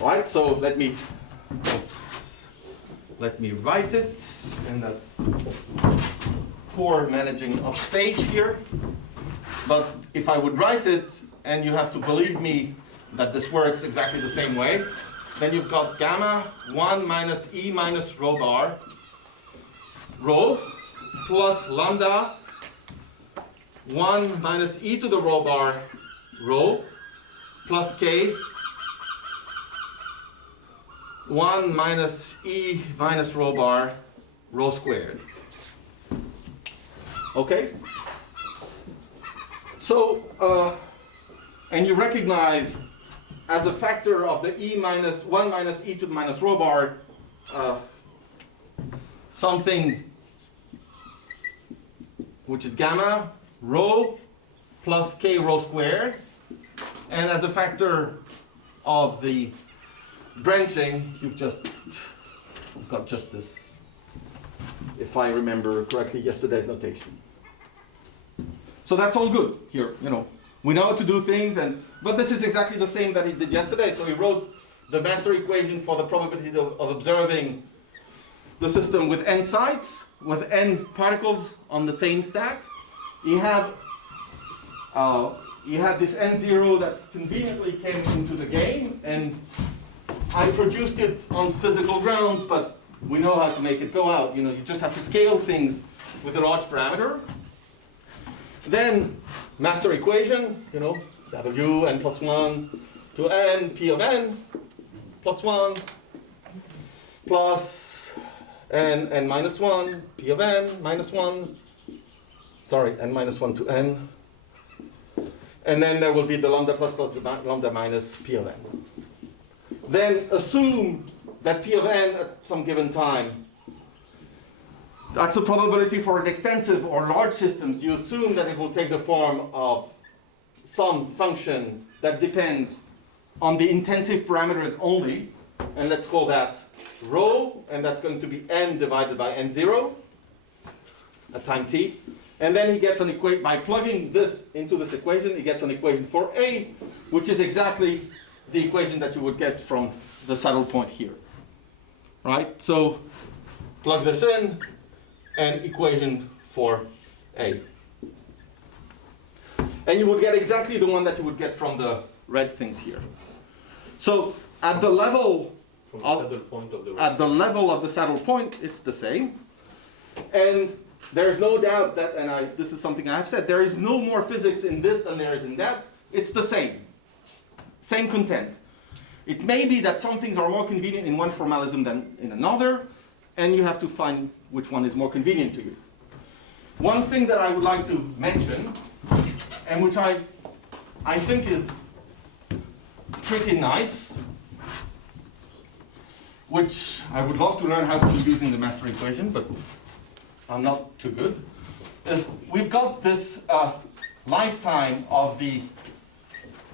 Right, so let me write it, and that's poor managing of space here. But if I would write it, and you have to believe me that this works exactly the same way, then you've got gamma 1 minus E minus rho bar, rho, plus lambda 1 minus E to the rho bar, rho, plus K 1 minus E minus rho bar, rho squared. Okay? So, and you recognize as a factor of the E minus 1 minus E to the minus rho bar, something which is gamma rho plus K rho squared. And as a factor of the branching, you've got just this, if I remember correctly, yesterday's notation. So that's all good here, you know. We know how to do things, but this is exactly the same that he did yesterday. So he wrote the master equation for the probability of observing the system with n sites, with n particles on the same stack. He had this n0 that conveniently came into the game, and I produced it on physical grounds, but we know how to make it go out. You know, you just have to scale things with a large parameter. Then master equation, you know, W n plus 1 to n p of n plus 1 plus n minus 1 p of n minus 1. Sorry, n minus 1 to n. And then there will be the lambda plus the lambda minus p of n. Then assume that p of n at some given time, that's a probability for an extensive or large systems. You assume that it will take the form of some function that depends on the intensive parameters only, and let's call that rho, and that's going to be n divided by n0 at time t. And then he gets an equation, by plugging this into this equation, he gets an equation for A, which is exactly the equation that you would get from the saddle point here. Right? So plug this in, and equation for A. And you would get exactly the one that you would get from the red things here. So at the level From of, the saddle point of the at the level of the saddle point, it's the same. And there's no doubt that, and this is something I've said, there is no more physics in this than there is in that. It's the same. Same content. It may be that some things are more convenient in one formalism than in another, and you have to find which one is more convenient to you. One thing that I would like to mention, and which I think is pretty nice, which I would love to learn how to do using the master equation, but I'm not too good, is we've got this lifetime of the,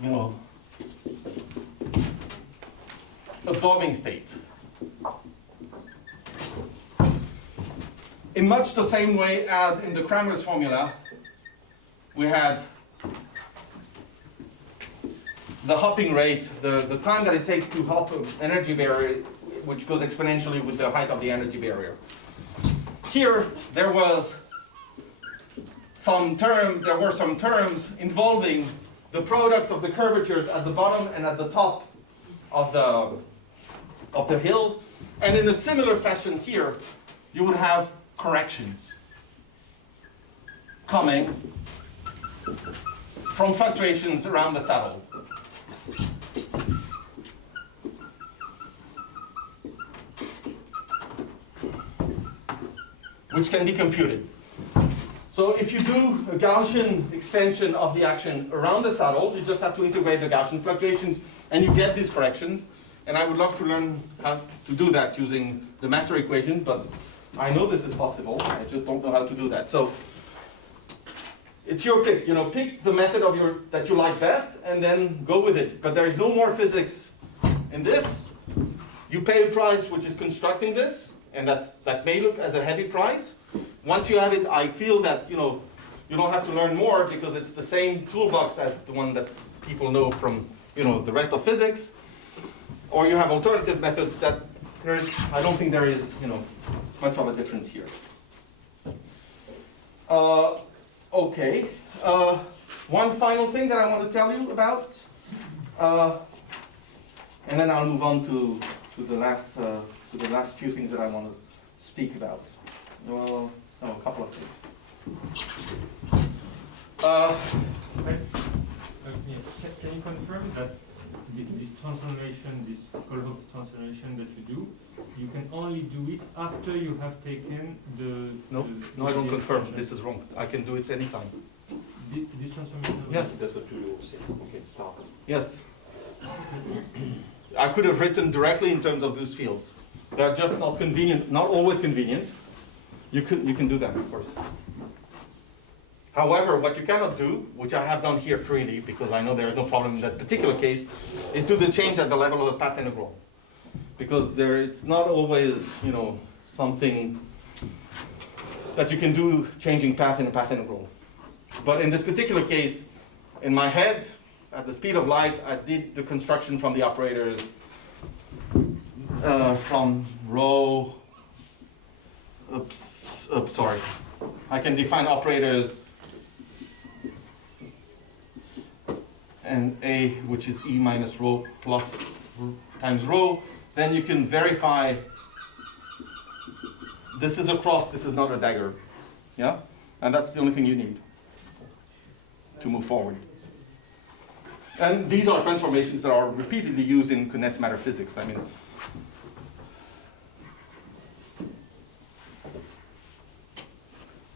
you know, absorbing state. In much the same way as in the Cramer's formula, we had the hopping rate, the time that it takes to hop an energy barrier, which goes exponentially with the height of the energy barrier. Here, there were some terms involving the product of the curvatures at the bottom and at the top of the hill. And in a similar fashion here, you would have corrections coming from fluctuations around the saddle. Which can be computed. So if you do a Gaussian expansion of the action around the saddle, you just have to integrate the Gaussian fluctuations and you get these corrections. And I would love to learn how to do that using the master equation, but I know this is possible. I just don't know how to do that. So it's your pick. You know, pick the method that you like best and then go with it. But there is no more physics in this. You pay a price which is constructing this. And that may look as a heavy price. Once you have it, I feel that you don't have to learn more because it's the same toolbox as the one that people know from the rest of physics. or you have alternative methods that I don't think there is, much of a difference here. Okay. One final thing that I want to tell you about, and then I'll move on to the last few things that I want to speak about. Well, no, a couple of things. Can you confirm that this transformation, this Kolhoff transformation that you do, you can only do it after you have taken the... No, I don't confirm. This is wrong. I can do it anytime. This transformation? Yes. That's what Julio said. We can start. Yes. I could have written directly in terms of those fields. They're just not convenient, not always convenient. You can do that, of course. However, what you cannot do, which I have done here freely, because I know there is no problem in that particular case, is do the change at the level of the path integral. Because it's not always, something that you can do changing path in a path integral. But in this particular case, in my head, at the speed of light, I did the construction from the operators from Rho. Sorry. I can define operators and A, which is E minus rho plus times rho. Then you can verify this is a cross, this is not a dagger. Yeah? And that's the only thing you need to move forward. And these are transformations that are repeatedly used in condensed matter physics. I mean,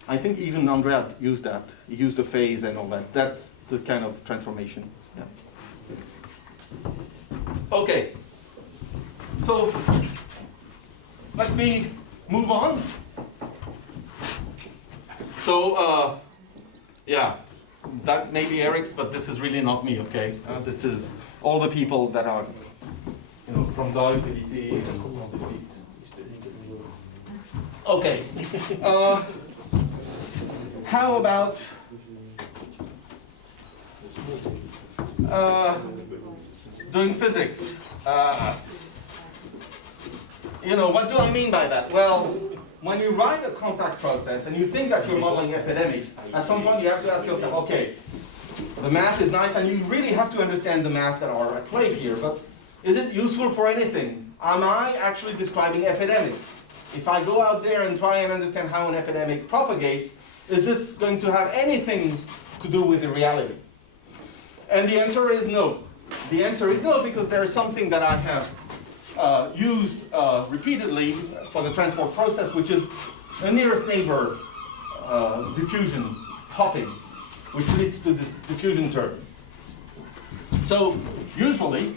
I think even Andrea used that. He used the phase and all that. That's the kind of transformation. Yeah. Okay. So let me move on. So yeah, that may be Eric's, but this is really not me. Okay, this is all the people that are, from Doyle, PDT, and all these people. Okay. How about doing physics? What do I mean by that? Well, when you write a contact process and you think that you're modeling epidemics, at some point you have to ask yourself, okay, the math is nice and you really have to understand the math that are at play here, but is it useful for anything? Am I actually describing epidemics? If I go out there and try and understand how an epidemic propagates, is this going to have anything to do with the reality? And the answer is no. The answer is no, because there is something that I have used repeatedly for the transport process, which is a nearest neighbor diffusion hopping, which leads to this diffusion term. So usually,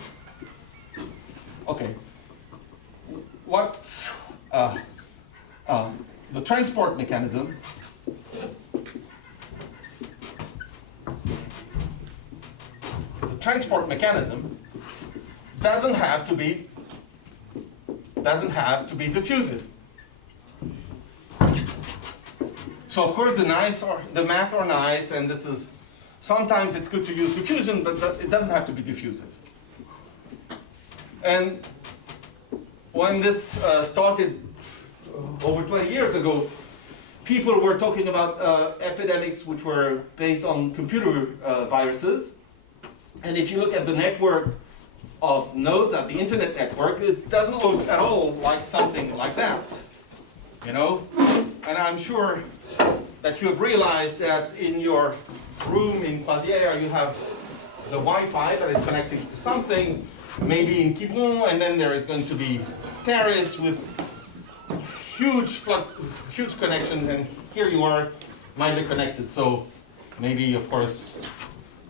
okay, what the transport mechanism doesn't have to be diffusive. So of course the math are nice, and this is sometimes it's good to use diffusion, but it doesn't have to be diffusive. And when this started over 20 years ago, people were talking about epidemics which were based on computer viruses. And if you look at the network of nodes at the internet network, it doesn't look at all like something like that. And I'm sure that you have realized that in your room in Croisière you have the Wi-Fi that is connecting to something, maybe in Quiberon, and then there is going to be Paris with huge connections, and here you are mildly connected. So maybe, of course,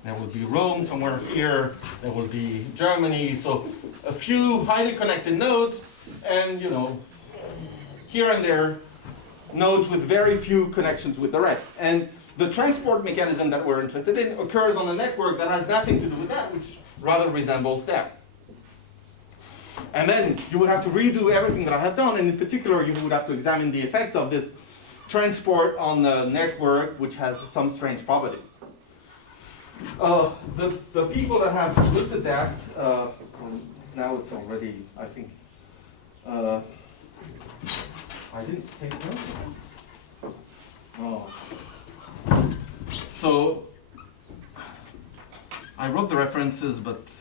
there will be Rome somewhere here, there will be Germany, so a few highly connected nodes, and here and there, nodes with very few connections with the rest. And the transport mechanism that we're interested in occurs on a network that has nothing to do with that, which rather resembles that. And then you would have to redo everything that I have done, and in particular you would have to examine the effect of this transport on the network, which has some strange properties. The people that have looked at that now it's already, I think, I didn't take notes. Oh. So, I wrote the references, but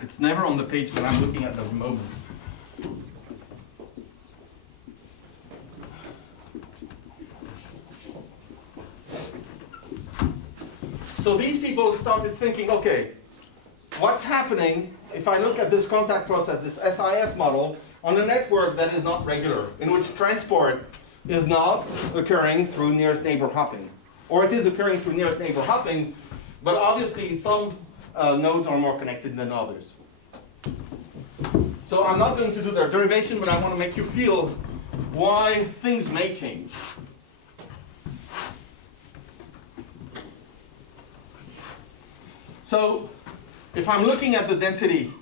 it's never on the page that I'm looking at the moment. So these people started thinking, okay, what's happening if I look at this contact process, this SIS model, on a network that is not regular, in which transport is not occurring through nearest neighbor hopping? Or it is occurring through nearest neighbor hopping, but obviously some nodes are more connected than others. So I'm not going to do their derivation, but I want to make you feel why things may change. So if I'm looking at the density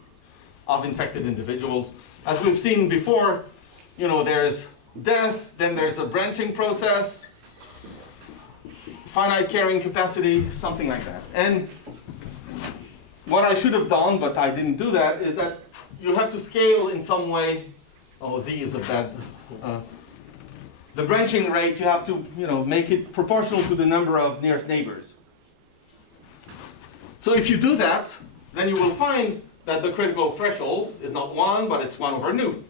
of infected individuals, as we've seen before, you know, there's death, then there's the branching process, finite carrying capacity, something like that. And what I should have done, but I didn't do that, is that you have to scale in some way. Oh, Z is a bad. The branching rate, you have to, you know, make it proportional to the number of nearest neighbors. So if you do that, then you will find that the critical threshold is not 1, but it's 1 over nu.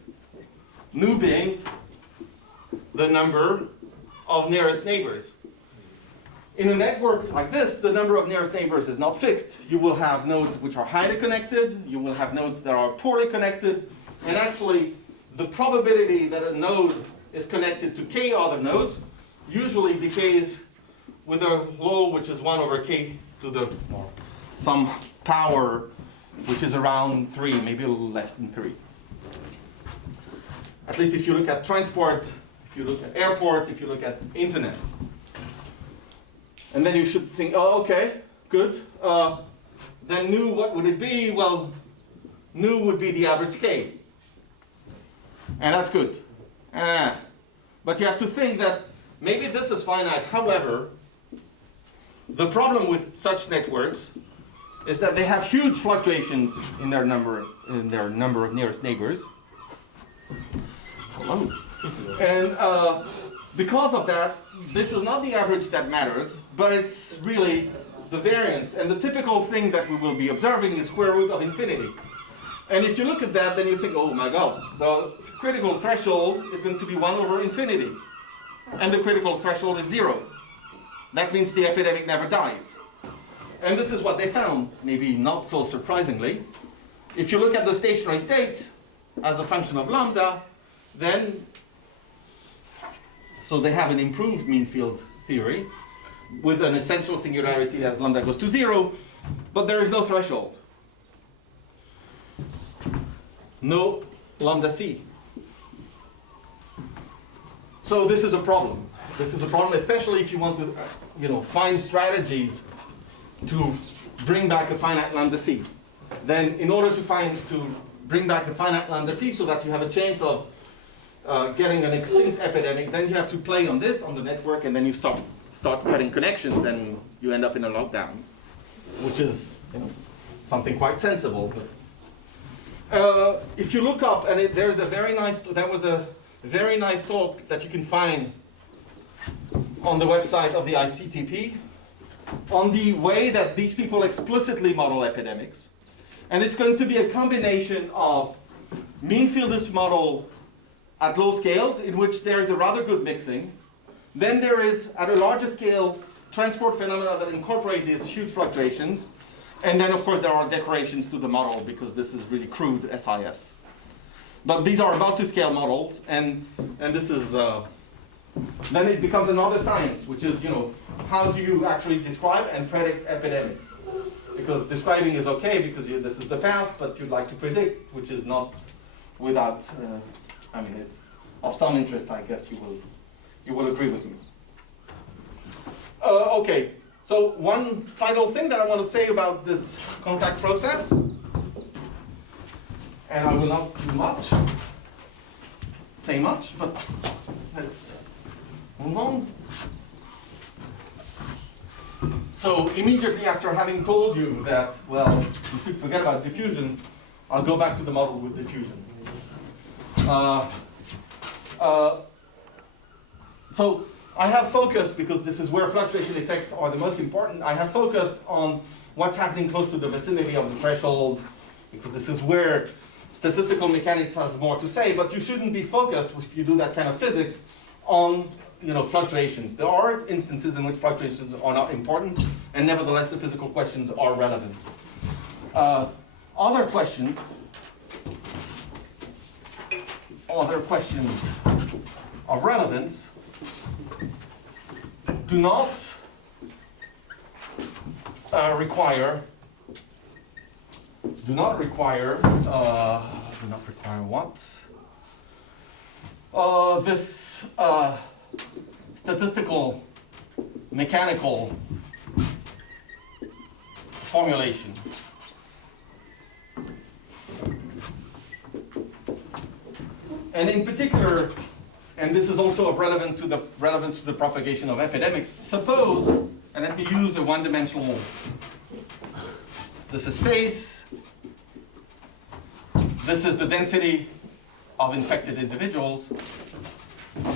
Nu being the number of nearest neighbors. In a network like this, the number of nearest neighbors is not fixed. You will have nodes which are highly connected, you will have nodes that are poorly connected, and actually the probability that a node is connected to k other nodes usually decays with a law which is 1 over k to the some power which is around 3, maybe a little less than 3. At least if you look at transport, if you look at airports, if you look at internet. And then you should think, oh, okay, good. Then nu, what would it be? Well, nu would be the average k. And that's good. But you have to think that maybe this is finite. However, the problem with such networks is that they have huge fluctuations in their number of nearest neighbors. Hello. And because of that, this is not the average that matters, but it's really the variance. And the typical thing that we will be observing is square root of infinity. And if you look at that, then you think, oh my God, the critical threshold is going to be 1 over infinity. And the critical threshold is 0. That means the epidemic never dies. And this is what they found, maybe not so surprisingly. If you look at the stationary state as a function of lambda, then, so they have an improved mean field theory with an essential singularity as lambda goes to 0, but there is no threshold. No lambda c. So this is a problem. This is a problem, especially if you want to, find strategies to bring back a finite lambda c. Then in order to bring back a finite lambda c so that you have a chance of getting an extinct epidemic, then you have to play on this, on the network, and then you start cutting connections and you end up in a lockdown, which is something quite sensible. If you look up, and there was a very nice talk that you can find on the website of the ICTP on the way that these people explicitly model epidemics. And it's going to be a combination of mean fieldist model at low scales, in which there is a rather good mixing. Then there is, at a larger scale, transport phenomena that incorporate these huge fluctuations. And then, of course, there are decorations to the model, because this is really crude SIS. But these are about to scale models, and this is, then it becomes another science, which is, how do you actually describe and predict epidemics? Because describing is okay, because this is the past, but you'd like to predict, which is not without, it's of some interest, I guess you will agree with me. Okay, so one final thing that I want to say about this contact process, and I will not say much, but let's move on. So immediately after having told you that, well, you should forget about diffusion, I'll go back to the model with diffusion. So I have focused, because this is where fluctuation effects are the most important, I have focused on what's happening close to the vicinity of the threshold, because this is where statistical mechanics has more to say, but you shouldn't be focused, if you do that kind of physics, on fluctuations. There are instances in which fluctuations are not important, and nevertheless the physical questions are relevant. Other questions of relevance do not require what? This statistical mechanical formulation. And in particular, and this is also of relevance to the propagation of epidemics, suppose, and let me use a one-dimensional, this is space, this is the density of infected individuals,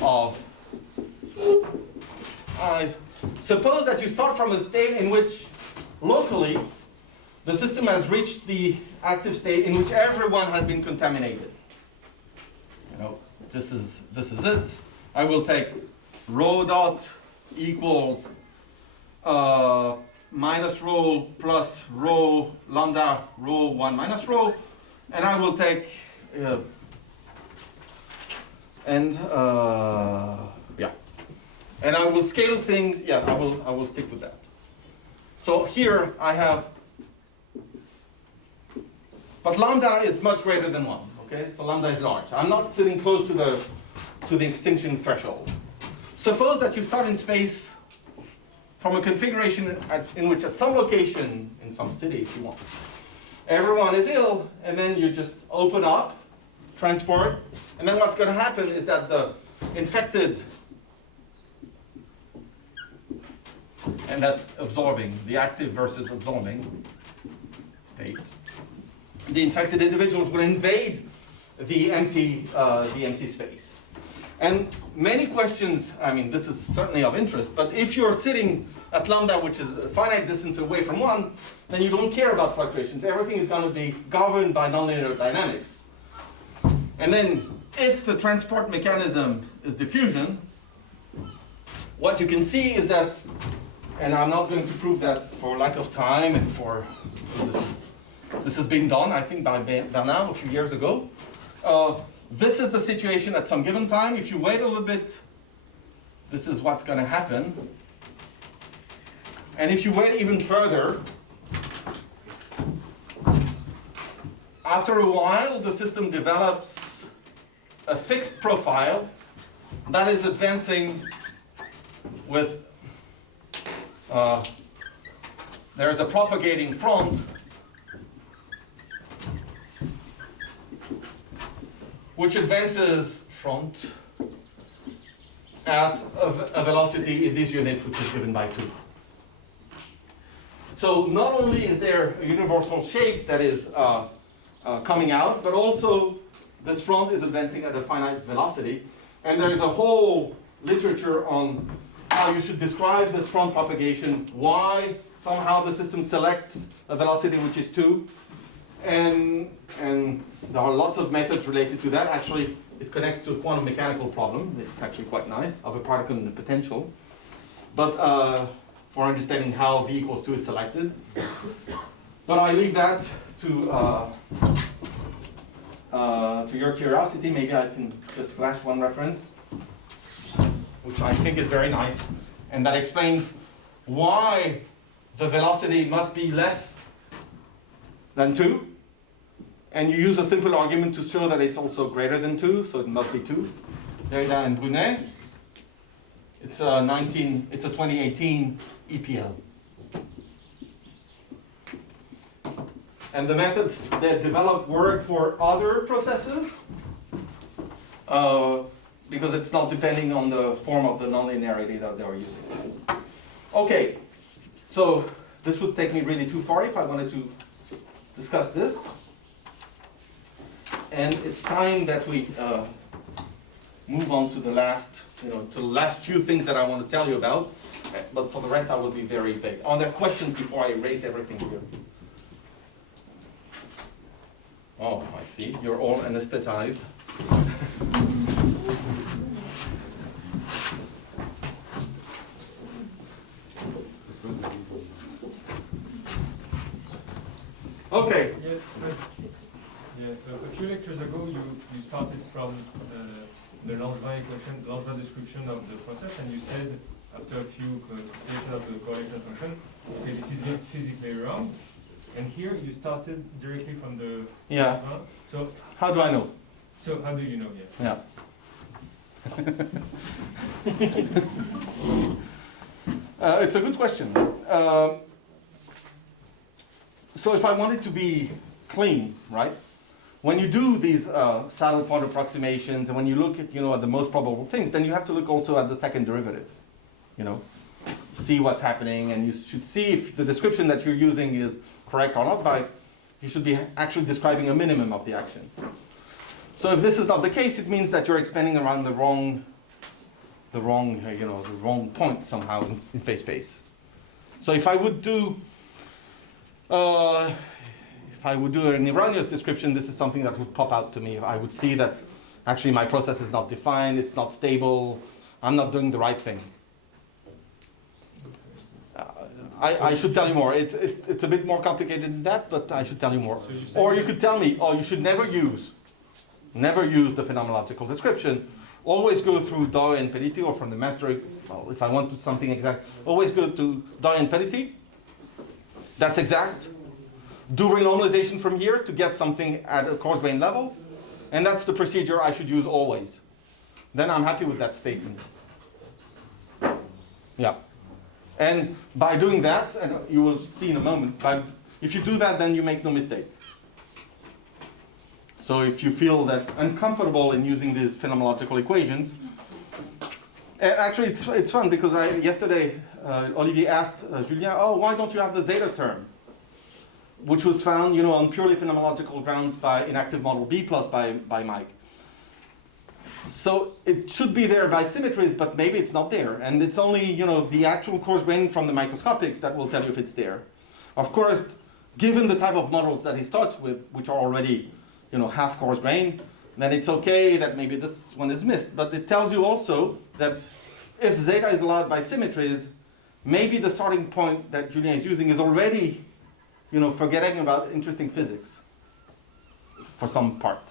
of eyes. Suppose that you start from a state in which locally the system has reached the active state in which everyone has been contaminated. This is it. I will take rho dot equals minus rho plus rho lambda rho 1 minus rho, and I will take and I will scale things. Yeah, I will stick with that. So here I have, but lambda is much greater than 1. Okay, so lambda is large. I'm not sitting close to the extinction threshold. Suppose that you start in space from a configuration in which at some location, in some city if you want, everyone is ill, and then you just open up, transport, and then what's going to happen is that the infected, and that's absorbing, the active versus absorbing state, the infected individuals will invade the empty space. And many questions, I mean, this is certainly of interest, but if you're sitting at lambda, which is a finite distance away from 1, then you don't care about fluctuations. Everything is going to be governed by nonlinear dynamics. And then if the transport mechanism is diffusion, what you can see is that, and I'm not going to prove that for lack of time and for, this has been done, I think, by Bernard a few years ago. This is the situation at some given time. If you wait a little bit, this is what's going to happen. And if you wait even further, after a while, the system develops a fixed profile that is advancing with, there's a propagating front which advances front at a velocity in this unit which is given by 2. So not only is there a universal shape that is coming out, but also this front is advancing at a finite velocity. And there is a whole literature on how you should describe this front propagation, why somehow the system selects a velocity which is 2. And there are lots of methods related to that. Actually, it connects to a quantum mechanical problem. It's actually quite nice, of a particle in the potential. But for understanding how v equals 2 is selected. But I leave that to your curiosity. Maybe I can just flash one reference, which I think is very nice, and that explains why the velocity must be less than 2. And you use a simple argument to show that it's also greater than 2, so it must be 2. Derrida and Brunet. It's a 2018 EPL. And the methods that developed work for other processes, because it's not depending on the form of the nonlinearity that they are using. Okay, so this would take me really too far if I wanted to discuss this. And it's time that we move on to the last, to the last few things that I want to tell you about. But for the rest, I will be very vague. Are there questions before I erase everything here? Oh, I see. You're all anesthetized. Okay. A few lectures ago, you started from the Langevin equation, Langevin description of the process, and you said, after a few computation of the correlation function, okay, this is physically wrong. And here you started directly from the... Yeah. So How do I know? So how do you know? Yeah. It's a good question. So if I want it to be clean, right? When you do these saddle point approximations, and when you look at at the most probable things, then you have to look also at the second derivative. See what's happening, and you should see if the description that you're using is correct or not. You should be actually describing a minimum of the action. So if this is not the case, it means that you're expanding around the wrong point somehow in phase space. So if I would do an erroneous description, this is something that would pop out to me. I would see that actually my process is not defined, it's not stable, I'm not doing the right thing. I should tell you more. It's a bit more complicated than that, but I should tell you more. So Or you could tell me, you should never use the phenomenological description. Always go through Doi and Pellitti, or from the master, well, if I want to something exact, always go to Doi and Pellitti. That's exact. Do renormalization from here to get something at a coarse grain level. And that's the procedure I should use always. Then I'm happy with that statement. Yeah. And by doing that, and you will see in a moment, if you do that, then you make no mistake. So if you feel that uncomfortable in using these phenomenological equations, and actually it's fun because yesterday Olivier asked Julien, why don't you have the zeta term? Which was found, on purely phenomenological grounds by inactive model B plus by Mike. So it should be there by symmetries, but maybe it's not there. And it's only, the actual coarse grain from the microscopics that will tell you if it's there. Of course, given the type of models that he starts with, which are already, half coarse grain, then it's okay that maybe this one is missed. But it tells you also that if zeta is allowed by symmetries, maybe the starting point that Julien is using is already, forgetting about interesting physics for some part.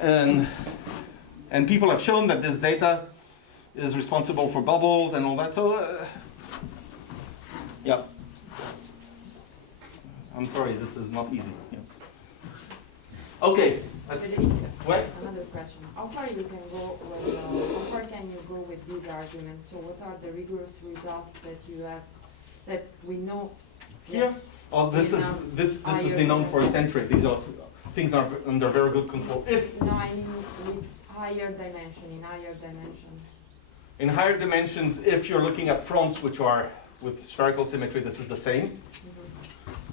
And people have shown that this zeta is responsible for bubbles and all that. So, yeah. I'm sorry, this is not easy. Yeah. Okay. What? Another question. How far you can go with, how far can you go with these arguments? So what are the rigorous results that you have, that we know? Here? Yes, This has been known for a century. Things are under very good control. No, I mean with higher dimension, in higher dimension. In higher dimensions, if you're looking at fronts which are with spherical symmetry, this is the same.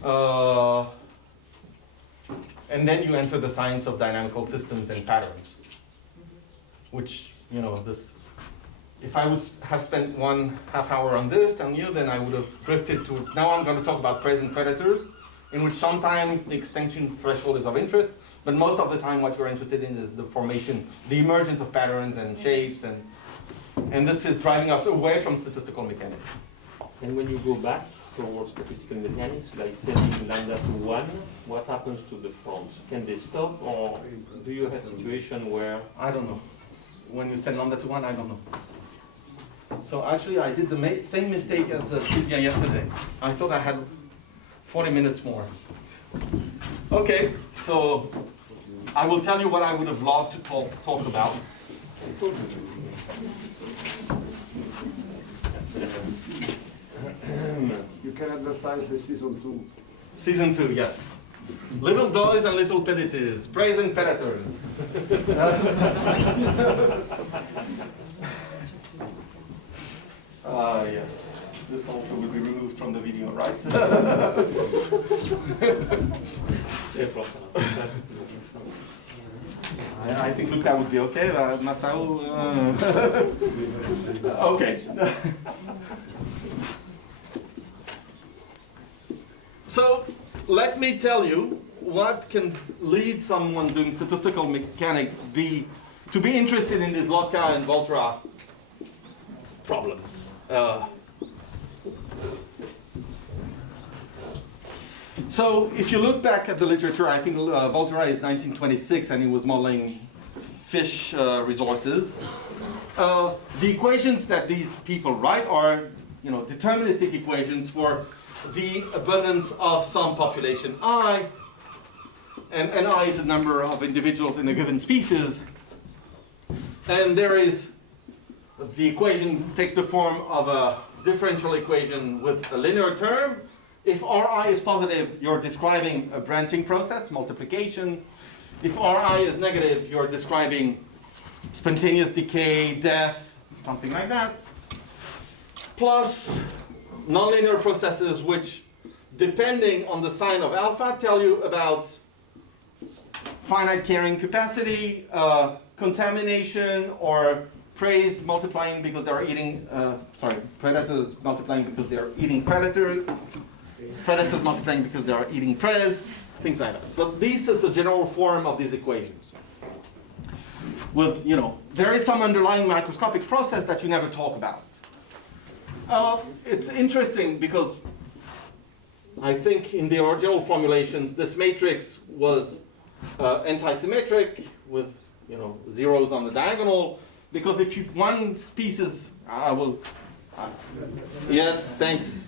Mm-hmm. And then you enter the science of dynamical systems and patterns, Mm-hmm. which, if I would have spent 1/2 hour on this, telling you, then I would have drifted to, now I'm going to talk about present predators, in which sometimes the extinction threshold is of interest, but most of the time what you're interested in is the formation, the emergence of patterns and shapes, and this is driving us away from statistical mechanics. And when you go back towards statistical mechanics, like setting lambda to 1, what happens to the front? Can they stop, or do you have a situation where... I don't know. When you set lambda to 1, I don't know. So actually I did the same mistake as Sylvia yesterday. I thought I had 40 minutes more. Okay, so I will tell you what I would have loved to talk about. You can advertise the season 2. Season 2, yes. Little Doys and Little Pellitis, praising predators. Yes. This also will be removed from the video, right? Luca would be okay, but Masao. Okay. So let me tell you what can lead someone doing statistical mechanics to be interested in these Lotka and Volterra problems. So if you look back at the literature, I think Volterra is 1926 and he was modeling fish resources. The equations that these people write are, deterministic equations for the abundance of some population I, and I is the number of individuals in a given species. And the equation takes the form of a differential equation with a linear term. If Ri is positive, you're describing a branching process, multiplication. If Ri is negative, you're describing spontaneous decay, death, something like that. Plus nonlinear processes which, depending on the sign of alpha, tell you about finite carrying capacity, contamination, or predators multiplying because they're eating predators multiplying because they're eating predators multiplying because they are eating prey, things like that. But this is the general form of these equations. With, there is some underlying microscopic process that you never talk about. It's interesting because I think in the original formulations, this matrix was anti-symmetric with, zeros on the diagonal. Because if one species, yes, thanks.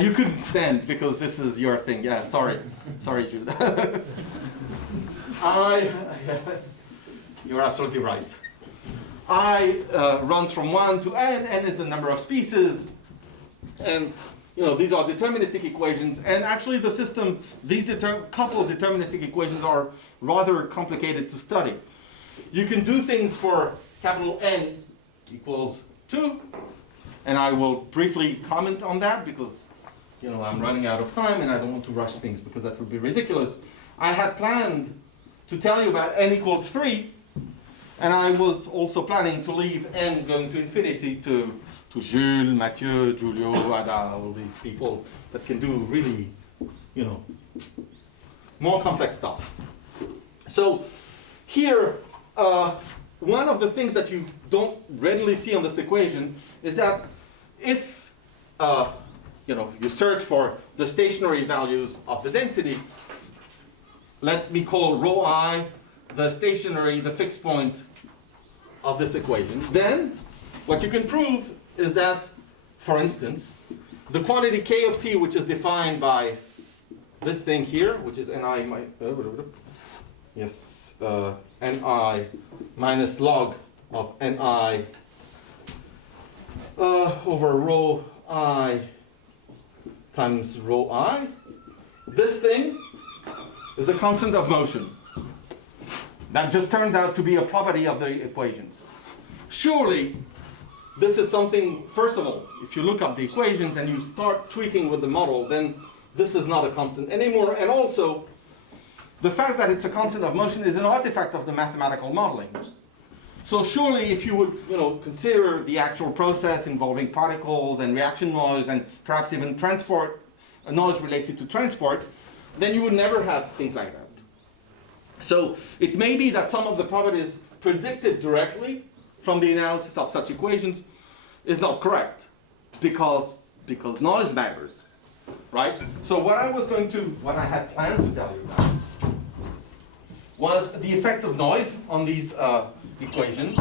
You couldn't stand because this is your thing. Yeah, sorry, Jude. You're absolutely right. I runs from 1 to n is the number of species, and these are deterministic equations. And actually, the system, these couple of deterministic equations are rather complicated to study. You can do things for capital N equals 2, and I will briefly comment on that because I'm running out of time and I don't want to rush things because that would be ridiculous. I had planned to tell you about n equals 3, and I was also planning to leave n going to infinity to Jules, Mathieu, Giulio, Ada, all these people that can do really, more complex stuff. So here, one of the things that you don't readily see on this equation is that if you search for the stationary values of the density, let me call rho I the fixed point of this equation. Then what you can prove is that, for instance, the quantity k of t, which is defined by this thing here, which is ni ni minus log of ni over rho I times rho I. This thing is a constant of motion. That just turns out to be a property of the equations. Surely, this is something, first of all, if you look up the equations and you start tweaking with the model, then this is not a constant anymore. And also, the fact that it's a constant of motion is an artifact of the mathematical modeling. So surely if you would consider the actual process involving particles and reaction noise and perhaps even transport, noise related to transport, then you would never have things like that. So it may be that some of the properties predicted directly from the analysis of such equations is not correct because noise matters, right? So what I had planned to tell you about was the effect of noise on these equations,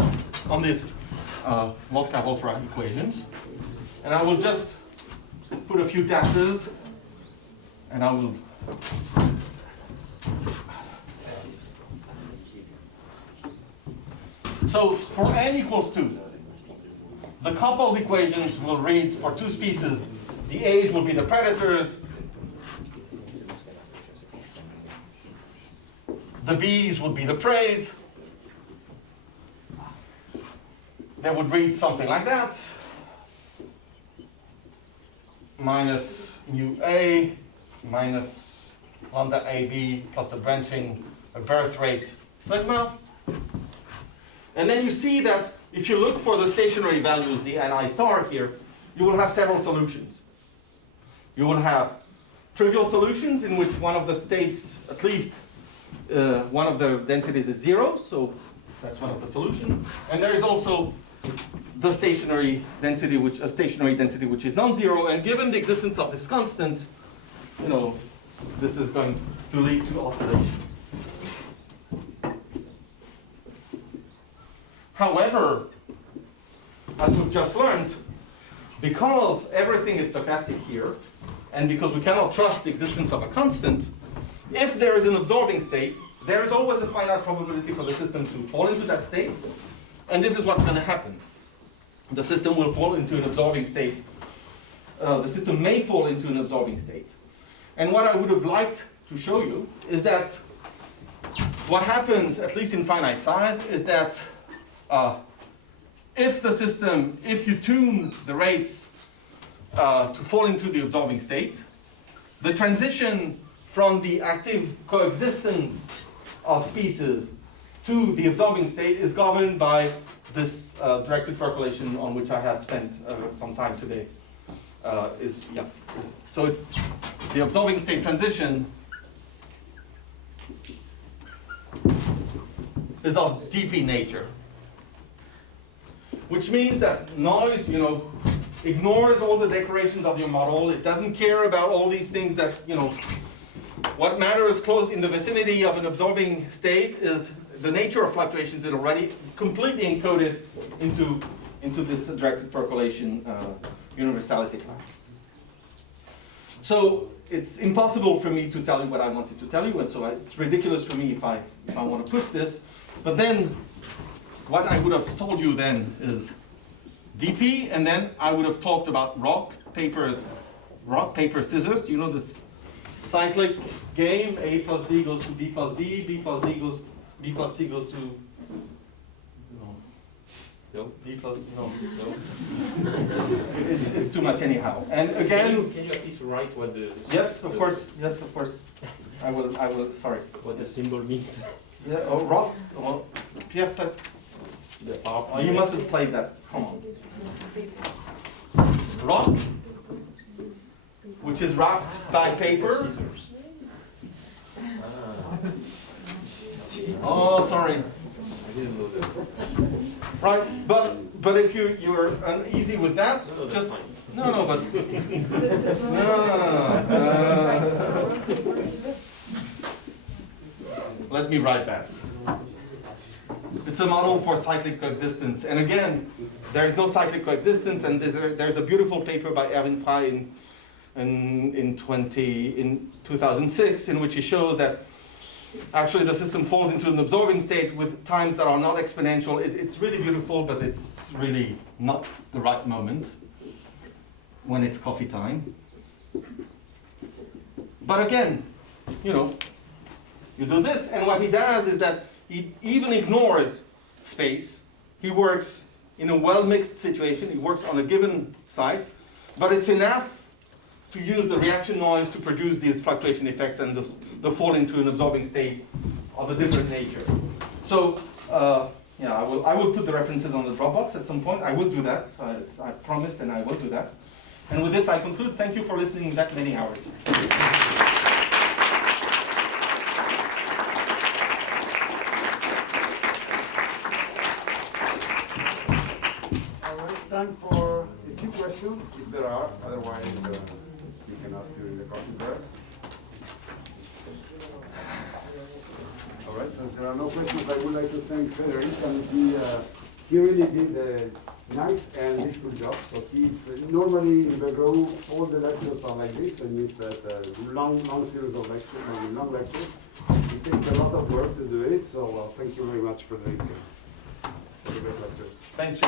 on these Lotka-Volterra equations. And I will just put a few dashes, and I will... So for n equals 2, the coupled equations will read for two species, the A's will be the predators, the B's would be the preys. They would read something like that. Minus mu A minus lambda AB plus a branching birth rate sigma. And then you see that if you look for the stationary values, the Ni star here, you will have several solutions. You will have trivial solutions in which one of the states, at least one of the densities is 0, so that's one of the solutions. And there is also the stationary density, which is non-zero. And given the existence of this constant, this is going to lead to oscillations. However, as we've just learned, because everything is stochastic here, and because we cannot trust the existence of a constant, if there is an absorbing state, there is always a finite probability for the system to fall into that state, and this is what's going to happen. The system will fall into an absorbing state. The system may fall into an absorbing state. And what I would have liked to show you is that what happens, at least in finite size, is that if you tune the rates to fall into the absorbing state, the transition from the active coexistence of species to the absorbing state is governed by this directed percolation on which I have spent some time today. So it's the absorbing state transition is of dp nature, which means that noise, ignores all the declarations of your model. It doesn't care about all these things that, what matters close in the vicinity of an absorbing state is the nature of fluctuations that are already completely encoded into this directed percolation universality class. So it's impossible for me to tell you what I wanted to tell you, and so it's ridiculous for me if I want to push this. But then what I would have told you then is dp, and then I would have talked about rock, paper, scissors. You know this cyclic game, A plus B goes to B plus B, B plus C goes to B plus, no. It's too much anyhow. And again, can you at least write what the yes, of course. I will. Sorry. What the symbol means? Yeah. Oh, rock. Well, Pierre. Oh, you must have played that. Come on. Rock, which is wrapped by paper. Oh, sorry. I didn't know that. Right, but if you're uneasy with that, No, just fine. no, but let me write that. It's a model for cyclic coexistence, and again, there is no cyclic coexistence, and there's a beautiful paper by Erwin Frey in 2006 in which he shows that actually the system falls into an absorbing state with times that are not exponential. It's really beautiful, but it's really not the right moment when it's coffee time. But again, you do this, and what he does is that he even ignores space. He works in a well-mixed situation. He works on a given site, but it's enough to use the reaction noise to produce these fluctuation effects and the fall into an absorbing state of a different nature. So, I will put the references on the Dropbox at some point. I will do that. I promised, and I will do that. And with this, I conclude. Thank you for listening that many hours. All right, time for a few questions, if there are. Otherwise, you can ask during the coffee break. All right, so if there are no questions, I would like to thank Frédéric, and he really did a nice and difficult job. So he's normally in the Rohu, all the lectures are like this, and means that long series of lectures, long lectures. It takes a lot of work to do it, so thank you very much, Frédéric, for the great lectures. Thank you.